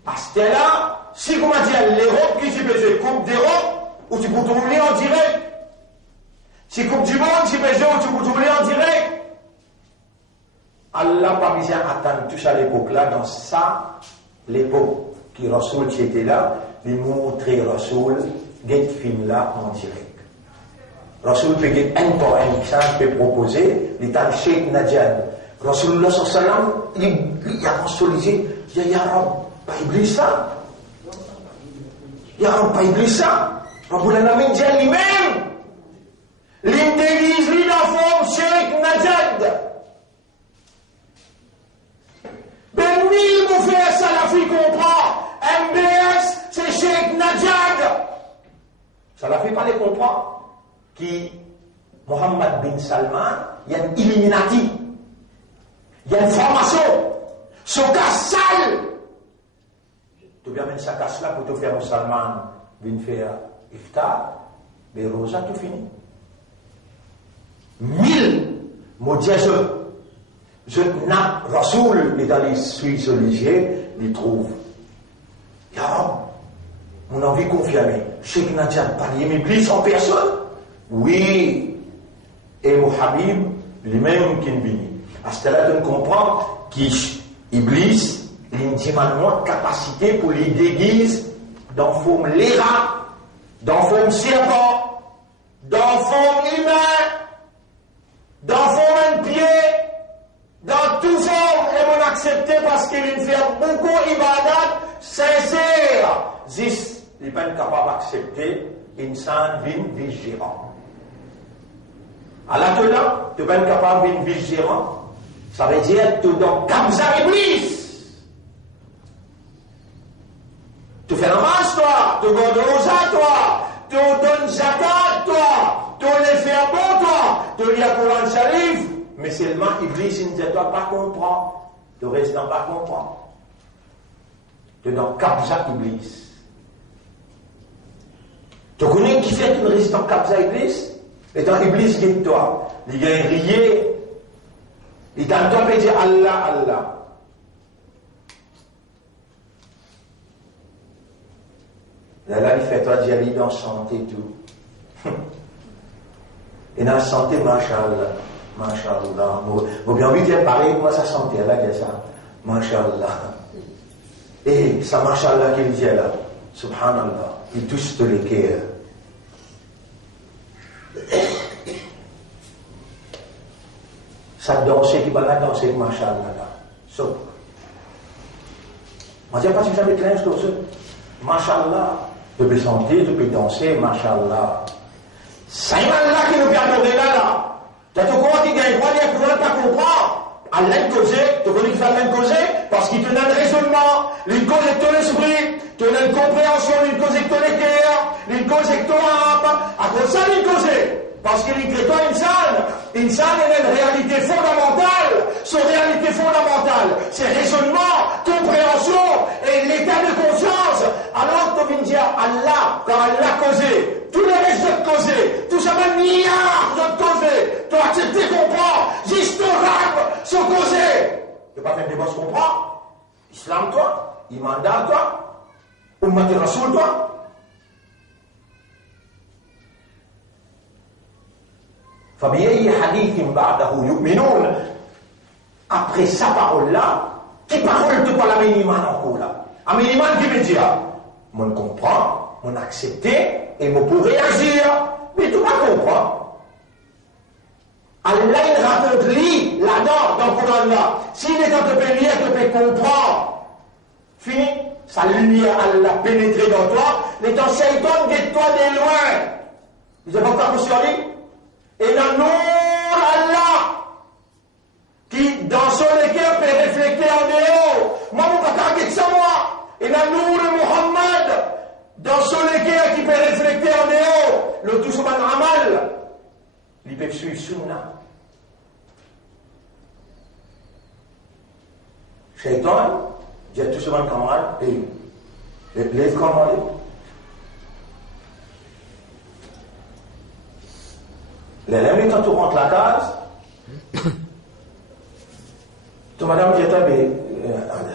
Parce que là, si comment dire, l'Europe qui s'y faisait Coupe d'Europe, ou tu peux rouler en direct. Si Coupe du Monde, si Peugeot, tu peux jouer en direct. Allah pas mis à attendre tout ça à l'époque-là, dans ça, l'époque qui Rasoul qui était là, il montrait Rasoul, des films là en direct. Rasoul peut dire un poème, ça peut proposer, l'état Cheikh Najad. Rasulullah sallam, il a consolidé, il dit, Ya Rab, pas Iblis ça. Ya Rab, pas Iblis ça. Rabbul Alamin dit lui-même, l'église, l'uniforme Cheikh Najad. Ben mille moufères Salafi comprend. MBS, c'est Cheikh Najad. Salafi pas les comprend. Qui, Mohammed bin Salman, il y a une Illuminati. Il y a une formation. Ce cas sale. Tu viens mettre sa casse là pour te faire au Salman bin faire iftar. Mais Rosa, tout fini. 1000 maudits je n'ai Rasoul, et dans les Suisses religieux, il trouve. Ya Rab, mon envie confirmée. Cheikh Najad, pas l'Iblis en personne. Oui. Et mon Habib, lui-même qui vient. À ce là tu comprends qu'Iblis, il a une capacité pour les déguiser dans forme léra, dans forme serpent, dans forme humain, dans forme pied. Dans toute forme, et on accepte parce qu'il fait beaucoup d'ibadat sincères. Zis, il n'est pas capable d'accepter une sainte vie vigérante. Alors que là, tu n'es pas capable d'une vigérante, ça veut dire que tu es dans Kabza Iblis. Tu fais namaz, toi, tu gardes rosa, toi, tu donnes zakat, toi, tu les fais bon, toi, tu lis le Coran Sharif. Mais seulement Iblis ne te doit pas comprendre. Tu restes dans pas comprendre. Tu es dans Kabza Iblis. Tu connais qui fait une résiste dans Kabza Iblis? Et dans Iblis qui est toi. Il a rié. Il t'entend dire Allah, Allah. Là, il fait toi dire il est dans santé tout. Et dans la santé, Masha'Allah. Masha'Allah. Vous bien envie de parler, comment ça sentait là, qu'il y a ça. Masha'Allah. Et ça, Masha'Allah, qu'il dit là. Subhanallah. Il touche tous les cœurs. Ça danser, qui va là danser, Masha'Allah là. So. On ne dit pas si jamais clair comme ça. Masha'Allah. Tu peux chanter, tu peux danser, Masha'Allah. C'est Allah qui nous garde là. Tu as tout compris qu'il y a une croix, il ne pas comprendre. Allah est causé, tu connais qu'il fait même causer, parce qu'il te donne un raisonnement, il cause avec ton esprit, tu donne une compréhension, il cause avec ton cœur, il cause avec ton âme. À cause de ça, il cause. Parce qu'il crée toi une salle est une réalité fondamentale. Son réalité fondamentale, c'est raisonnement, compréhension et l'état de conscience. Alors tu viens dire Allah, quand Allah causé. Tous les restes de causer, tout ça va milliards de causer. Tu as accepté comprendre, juste ton rap, sans causer. Tu n'as pas fait des bosses comprendre. Islam toi, Iman toi, Ummat Rasoul toi. فبأي حديث بعده يؤمنون. Après sa parole-là, qui parole de quoi la miniman encore là? Un miniman qui veut dire, on comprend, on accepte, et on peut réagir, mais tout pas comprendre. Allah il raconte lui là-dedans, dans le Coran là. S'il est en te peut lire, tu peux comprendre. Fini, sa lumière, elle l'a pénétré dans toi, mais ton shaitan guette toi de loin. Vous avez pas compris sur lui? Et la Nour Allah, qui dans son cœur peut refléter en dehors. Moi, je ne peux pas dire ça, moi. Et la Nour Muhammad, dans son cœur qui peut refléter en dehors. Le tout souvent amal, ils peuvent suivre Sunna. Shaitan, dit tout souvent camarade, et lève camarade. L'élève, quand tu rentres la case, tu madame dit,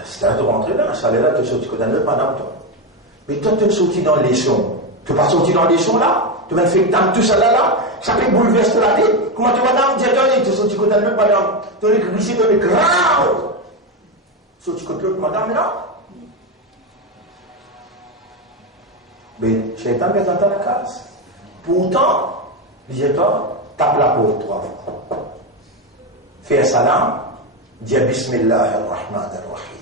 c'est là tu rentres là, ça là, tu sortis que dans le madame, toi. Mais toi, tu es sorti dans les sons. Tu vas sortir dans des sons là, tu vas faire tant tout ça là, ça peut bouleverser la vie. Comment tu vas dans le tu sortis côté de madame, tu es glissé dans les grave. Sorti côté de madame là. Mais Shaitan est dans la case. Pourtant, dis-toi, tape la porte 3 fois. Fais un salam, dis Bismillahirrahmanirrahim.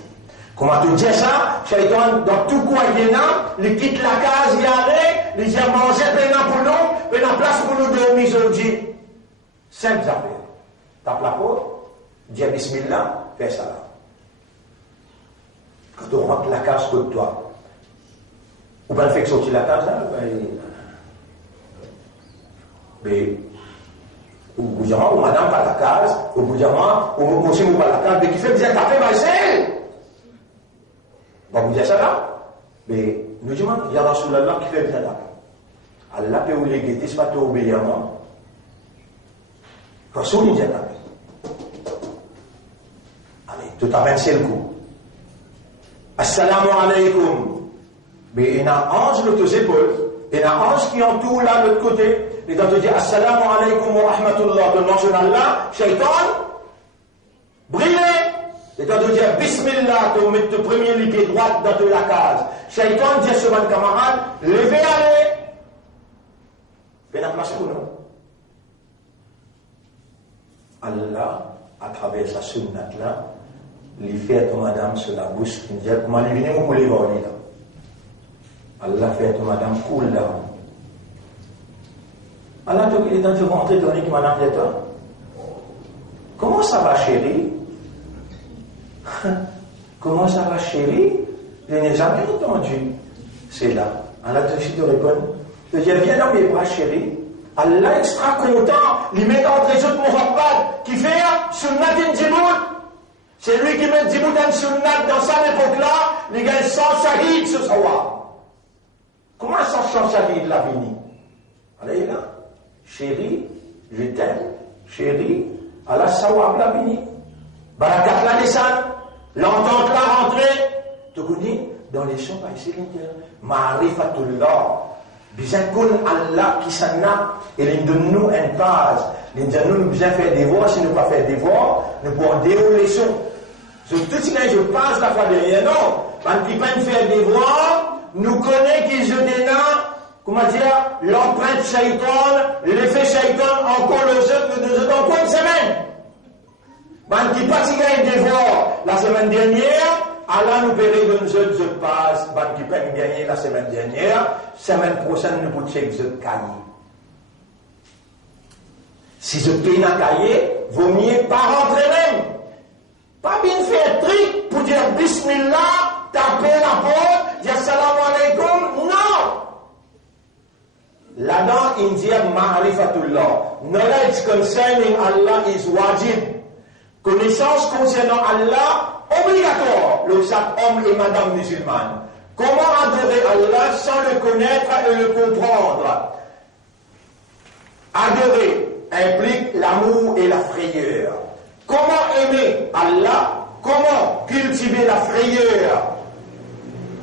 Comment tu dis ça? Shaitan, dans tout coin il y en a, il quitte la case, il arrête, il dit à manger, plein pour nous, plein place pour nous dormir, je le dis. Simple affaire. Tape la porte, dis Bismillah, fais salam. Quand tu rentres la case contre toi, ou bien fait sortir la case là, mais au bout d'un moment, ou madame pas la case, au bout d'un moment, ou monsieur ou pas la case, mais qui fait bien taper ma selle. Bon, vous dites ça là, mais nous disons, il y a Rasulallah qui fait bien taper. Allah peut vous léguer, c'est pas tout obéir à moi. Rasul nous dit taper. Allez, tout à fait, c'est le coup. Assalamu alaikum. Mais il y a un ange de l'autre épaules, il y a un ange qui entoure là de l'autre côté, et quand tu dis Assalamu alaikum wa rahmatullah, de mention Allah, Shaitan, brillez. Et quand tu dis Bismillah, tu mets le premier pied droit dans la case. Shaitan dit à ce bon camarade, levez, allez. Fais la place pour nous. Allah, à travers sa sunnat là, lui fait à madame sur la bouche, il dit comment il vient pour les voler là. Allah fait à madame cool là. Allah, il est dans tu rentres dans l'équipe madame de toi. Comment ça va chérie? Comment ça va chérie? Je n'ai jamais entendu. C'est là. Allah te répond. Je dis viens dans mes bras chérie. Allah extra content, il met entre les autres Muhammad qui fait sunnat in Djibout. C'est lui qui met Djibout en sunnat dans sa époque-là, il gagne 100 shahid ce soir. Comment ça change sa vie de la vie? Allez là, chérie, je t'aime, chérie, Allah sawab la vie. Barakat la lisan, l'entente la rentrée. Tu connais, dans les champs, ici, Ma'rifatullah. Bien qu'on Allah qui s'en a, et il donne nous une phrase. Il dit nous bien faire des voix, si nous ne pas faire des voix, nous pouvons dérouler les sons. Tout ce que je passe la fois derrière, non. Quand ils peuvent faire des voix, nous connaissons qu'ils se dénent, comment dire, l'empreinte shaitan, l'effet shaitan, encore le jeu, encore une semaine. Quand ils passent des voix la semaine dernière, Allah nous verrait de nous je passe, quand ils peuvent gagner la semaine dernière, semaine prochaine, nous pouvons checker je cahier. Si je peine à cahier, vaut mieux pas rentrer même. Pas bien faire trick pour dire Bismillah, taper la porte, dire Salam alaikum. Non! Là-dedans, il dit Ma'rifatullah. Knowledge concerning Allah is wajib. Connaissance concernant Allah, obligatoire, le chaque homme et madame musulmane. Comment adorer Allah sans le connaître et le comprendre? Adorer implique l'amour et la frayeur. Comment aimer Allah? Comment cultiver la frayeur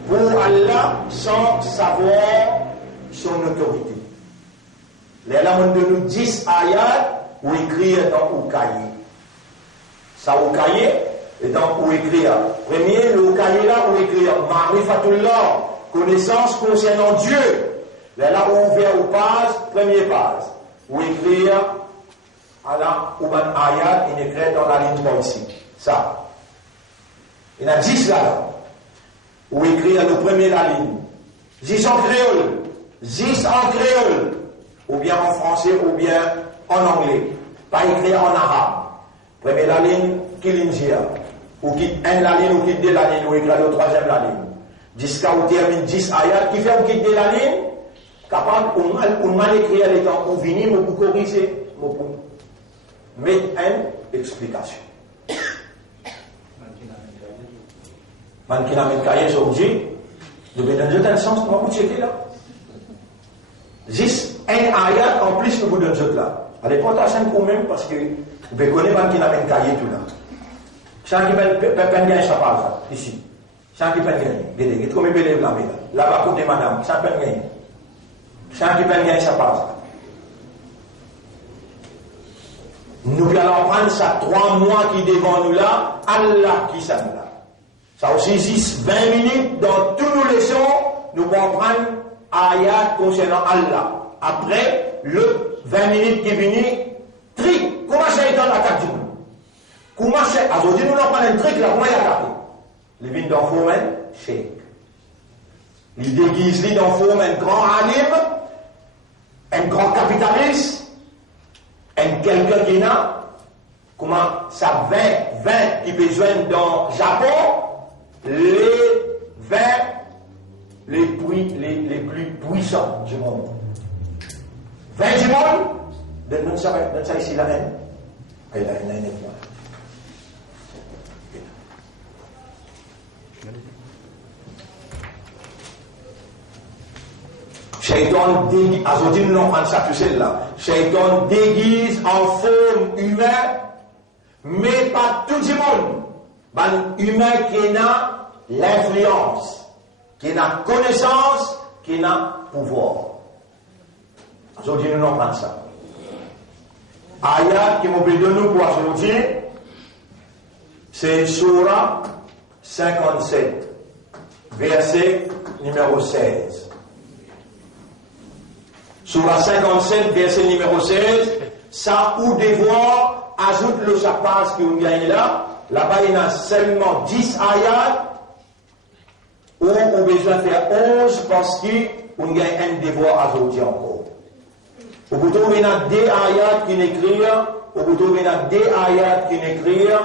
pour Allah sans savoir son autorité? Les lames de nous 10 ayats ou écrire dans Oukaye. Ça Oukaye et dans où écrire. Premier, le Oukaye là où écrire Ma'rifatullah, connaissance concernant Dieu. Là où ouvert ou page, premier page. Où écrire Allah ou ban ayat, il écrit dans la ligne ici. Ça. Il y en a 10 là. Où écrire le premier la ligne. 10 en créole. 10 en créole. Ou bien en français, ou bien en anglais. Pas écrit en arabe. Première la ligne, qui l'india. Ou qui un la ligne, ou qui deux la ligne, ou écrit le troisième la ligne. Jusqu'à où termine 10 ayats, qui fait ou qui deux la ligne, capable, ou mal écrit à l'état, ou venir, ou pour corriger, ou pour mettre une explication. Man qui n'a même cahier aujourd'hui, de donner un sens, comment vous checker là? 10, un ayat en plus que vous donnez là. Allez, pas attention pour même parce que vous connaissez man qui n'a même cahier tout là. Chacun peut gagner sa page ici. Chacun peut gagner. Regardez, comme il peut là-bas, côté madame, chacun peut gagner. C'est un qui peut gagner sa passe. Nous allons prendre ça 3 mois qui devant nous là, Allah qui s'en là. Ça aussi 20 minutes dans tous nos leçons, nous allons prendre ayat concernant Allah. Après, le 20 minutes qui viennent, trick, comment c'est dans la carte du monde? Comment c'est, aujourd'hui nous allons prendre un trick là, comment il y a carte? Les vignes dans faux men, shake. Il déguise lui dans faux men, grand alim, un grand capitaliste, un quelqu'un qui n'a, comment ça 20 qui besoin dans le Japon, les 20 les plus puissants du monde. 20 du monde, donne ça ici la haine. Et la haine est moi. Shaitan déguise, aujourd'hui nous n'en ça tout seul là. Shaitan déguise en forme humaine, mais pas tout le monde. Ben, humain qui a l'influence, qui a connaissance, qui a pouvoir. Aujourd'hui nous n'en ça. Ayat qui m'a de nous pour aujourd'hui, c'est Surah 57, verset numéro 16. Surah 57, verset numéro 16, ça ou devoir, ajoute le chapas qui on gagne là. Là-bas, il y a seulement 10 ayats où on a besoin de faire 11 parce qu'on gagne un devoir ajouté encore. Au bout il y a 2 ayats qui n'écrivent, au bout il y a 2 ayats qui n'écrivent.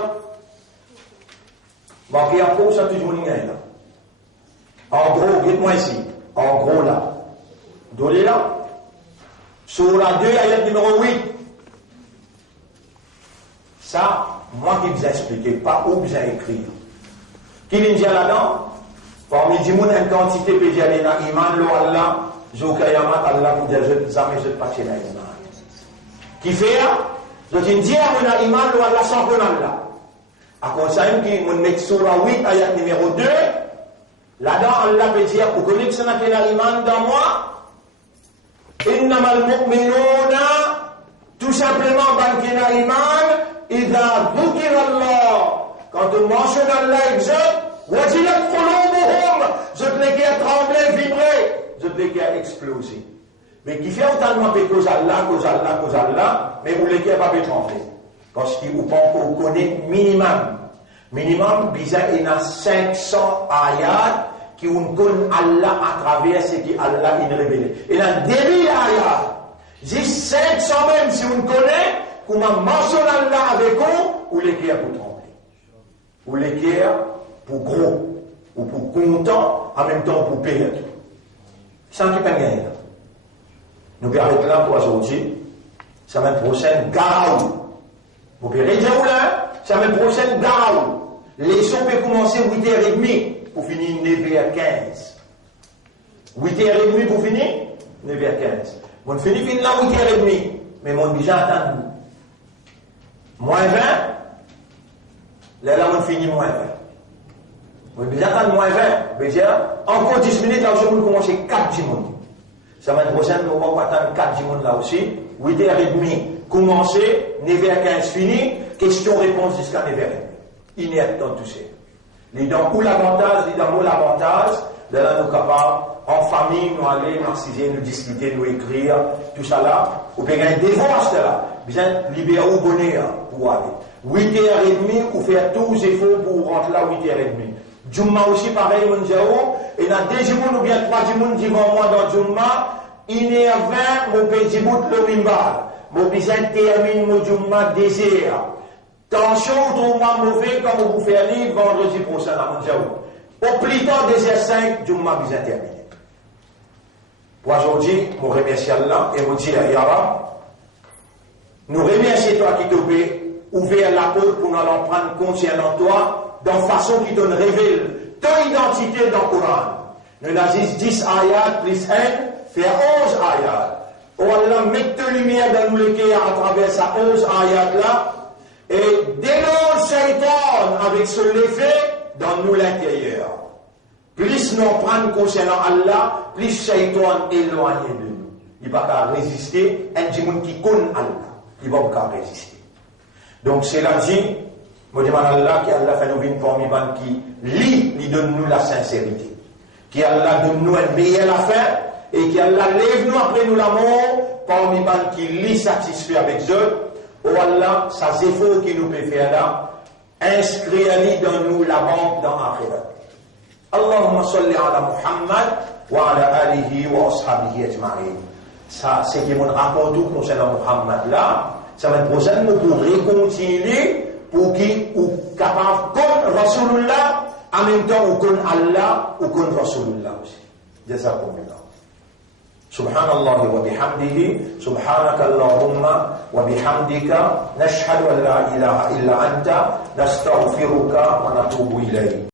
Bon, il y a encore ça, tout le monde gagne là. En gros, dites-moi ici, en gros là. Donnez là. Sur la 2, ayat numéro 8. Ça, moi qui vous ai expliqué, pas où vous avez écrit. Qui vient dire là-dedans? Parmi les gens, une quantité peut dire iman, lo Allah, Zokayamat, Allah, pour dire, jamais je ne pas chez iman. Qui fait, je dis, dire, on a iman, lo Allah, sans qu'on Allah. À cause ça, qui me met sur la 8, ayat numéro 2, là-dedans, Allah peut dire, vous connaissez que ça n'a pas iman dans moi? إنما المؤمنون tout simplement bankina iman إذا ذكر الله quand on mentionne Allah exode wajilat qulubuhum je te l'ai qu'à trembler vibrer je te l'ai qu'à exploser mais qui fait autant de cause Allah mais vous l'avez qu'à pas trembler parce qu'il vous connaît minimum bizarre il y a 500 ayats qui on connaît Allah à travers ce qui Allah il révélé. Et là, début ayat, j'ai 500 même si on connaît, comment mentionne Allah avec vous, ou l'équerre pour trembler. Ou l'équerre pour gros, ou pour content, en même temps pour perdre. C'est un qui peut gagner. Nous pouvons arrêter là pour aujourd'hui. Semaine prochaine, Garaou. Vous pouvez dire où là? Semaine prochaine, Garaou. Les sons peuvent commencer 8h30. Pour finir 9h15. 8h30 pour finir 9h15. On finit là 8h30. Mais mon déjà attendu. Moins 20. Là, on finit moins 20. On déjà attendu moins 20. Mais encore 10 minutes, là, je vais commencer 4 jours. Semaine prochaine, nous allons attendre 4 jours là aussi. 8h30 commencer. 9h15 fini. Question-réponse jusqu'à 9h30. Inerte dans tout ça. Les dents où l'avantage, les dents où l'avantage, de là nous capables, en famille, nous aller, nous assiser, nous discuter, nous écrire, tout ça là, ou bien un divorce là, bien libérer au bonheur pour aller. 8h30, ou faire tous les efforts pour rentrer là 8h30. Jumma aussi pareil, mon Dieu, et dans 2 jours ou bien 3 jours devant moi dans Jumma, 1h20, mon petit bout le mimbar, mon besoin termine mon Jumma désir. Tension ou trouve-moi mauvais quand vous vous faites libre vendredi prochain à Mondiaou. Au plus tard des 5, Jumma vous terminé. Pour aujourd'hui, je remercie Allah et vous dire, Yara, nous remercions toi qui t'as ouvert la porte pour nous en prendre concernant toi, dans façon qui te révèle ton identité dans le Coran. Nous avons 10 ayats plus 1, fait 11 ayats. Oh Allah, mette ta lumière dans nous les cœurs à travers ces 11 ayats là. Et dénonce Shaitan avec ce l'effet dans nous l'intérieur. Plus nous prendre concernant Allah, plus Shaitan éloigné de nous. il va pas résister, un gens qui connaît Allah, il va pas résister. Donc c'est là dit, moi je demande à Allah qui Allah fait nous venir parmi les qui donne nous la sincérité, qui Allah donne nous un meilleur affaire et qui Allah lève nous après nous l'amour parmi qui lit satisfait avec eux. Oh Allah, ça c'est faux qui nous peut faire là, inscrire dans nous la banque dans l'akhirat. Allahumma salli ala Muhammad wa ala alihi wa ashabihi ajma'in. Ça c'est qui mon rapport tout concernant Muhammad là. Ça va être prochain pour réconcilier, pour qu'il soit capable comme Rasulullah, en même temps ou comme Allah, ou comme Rasulullah aussi. Jazakumullah. Subhanallah wa bihamdihi, subhanaka Allahumma wa bihamdika, nashhadu an la ilaha illa anta, nastaghfiruka wa natubu ilayk.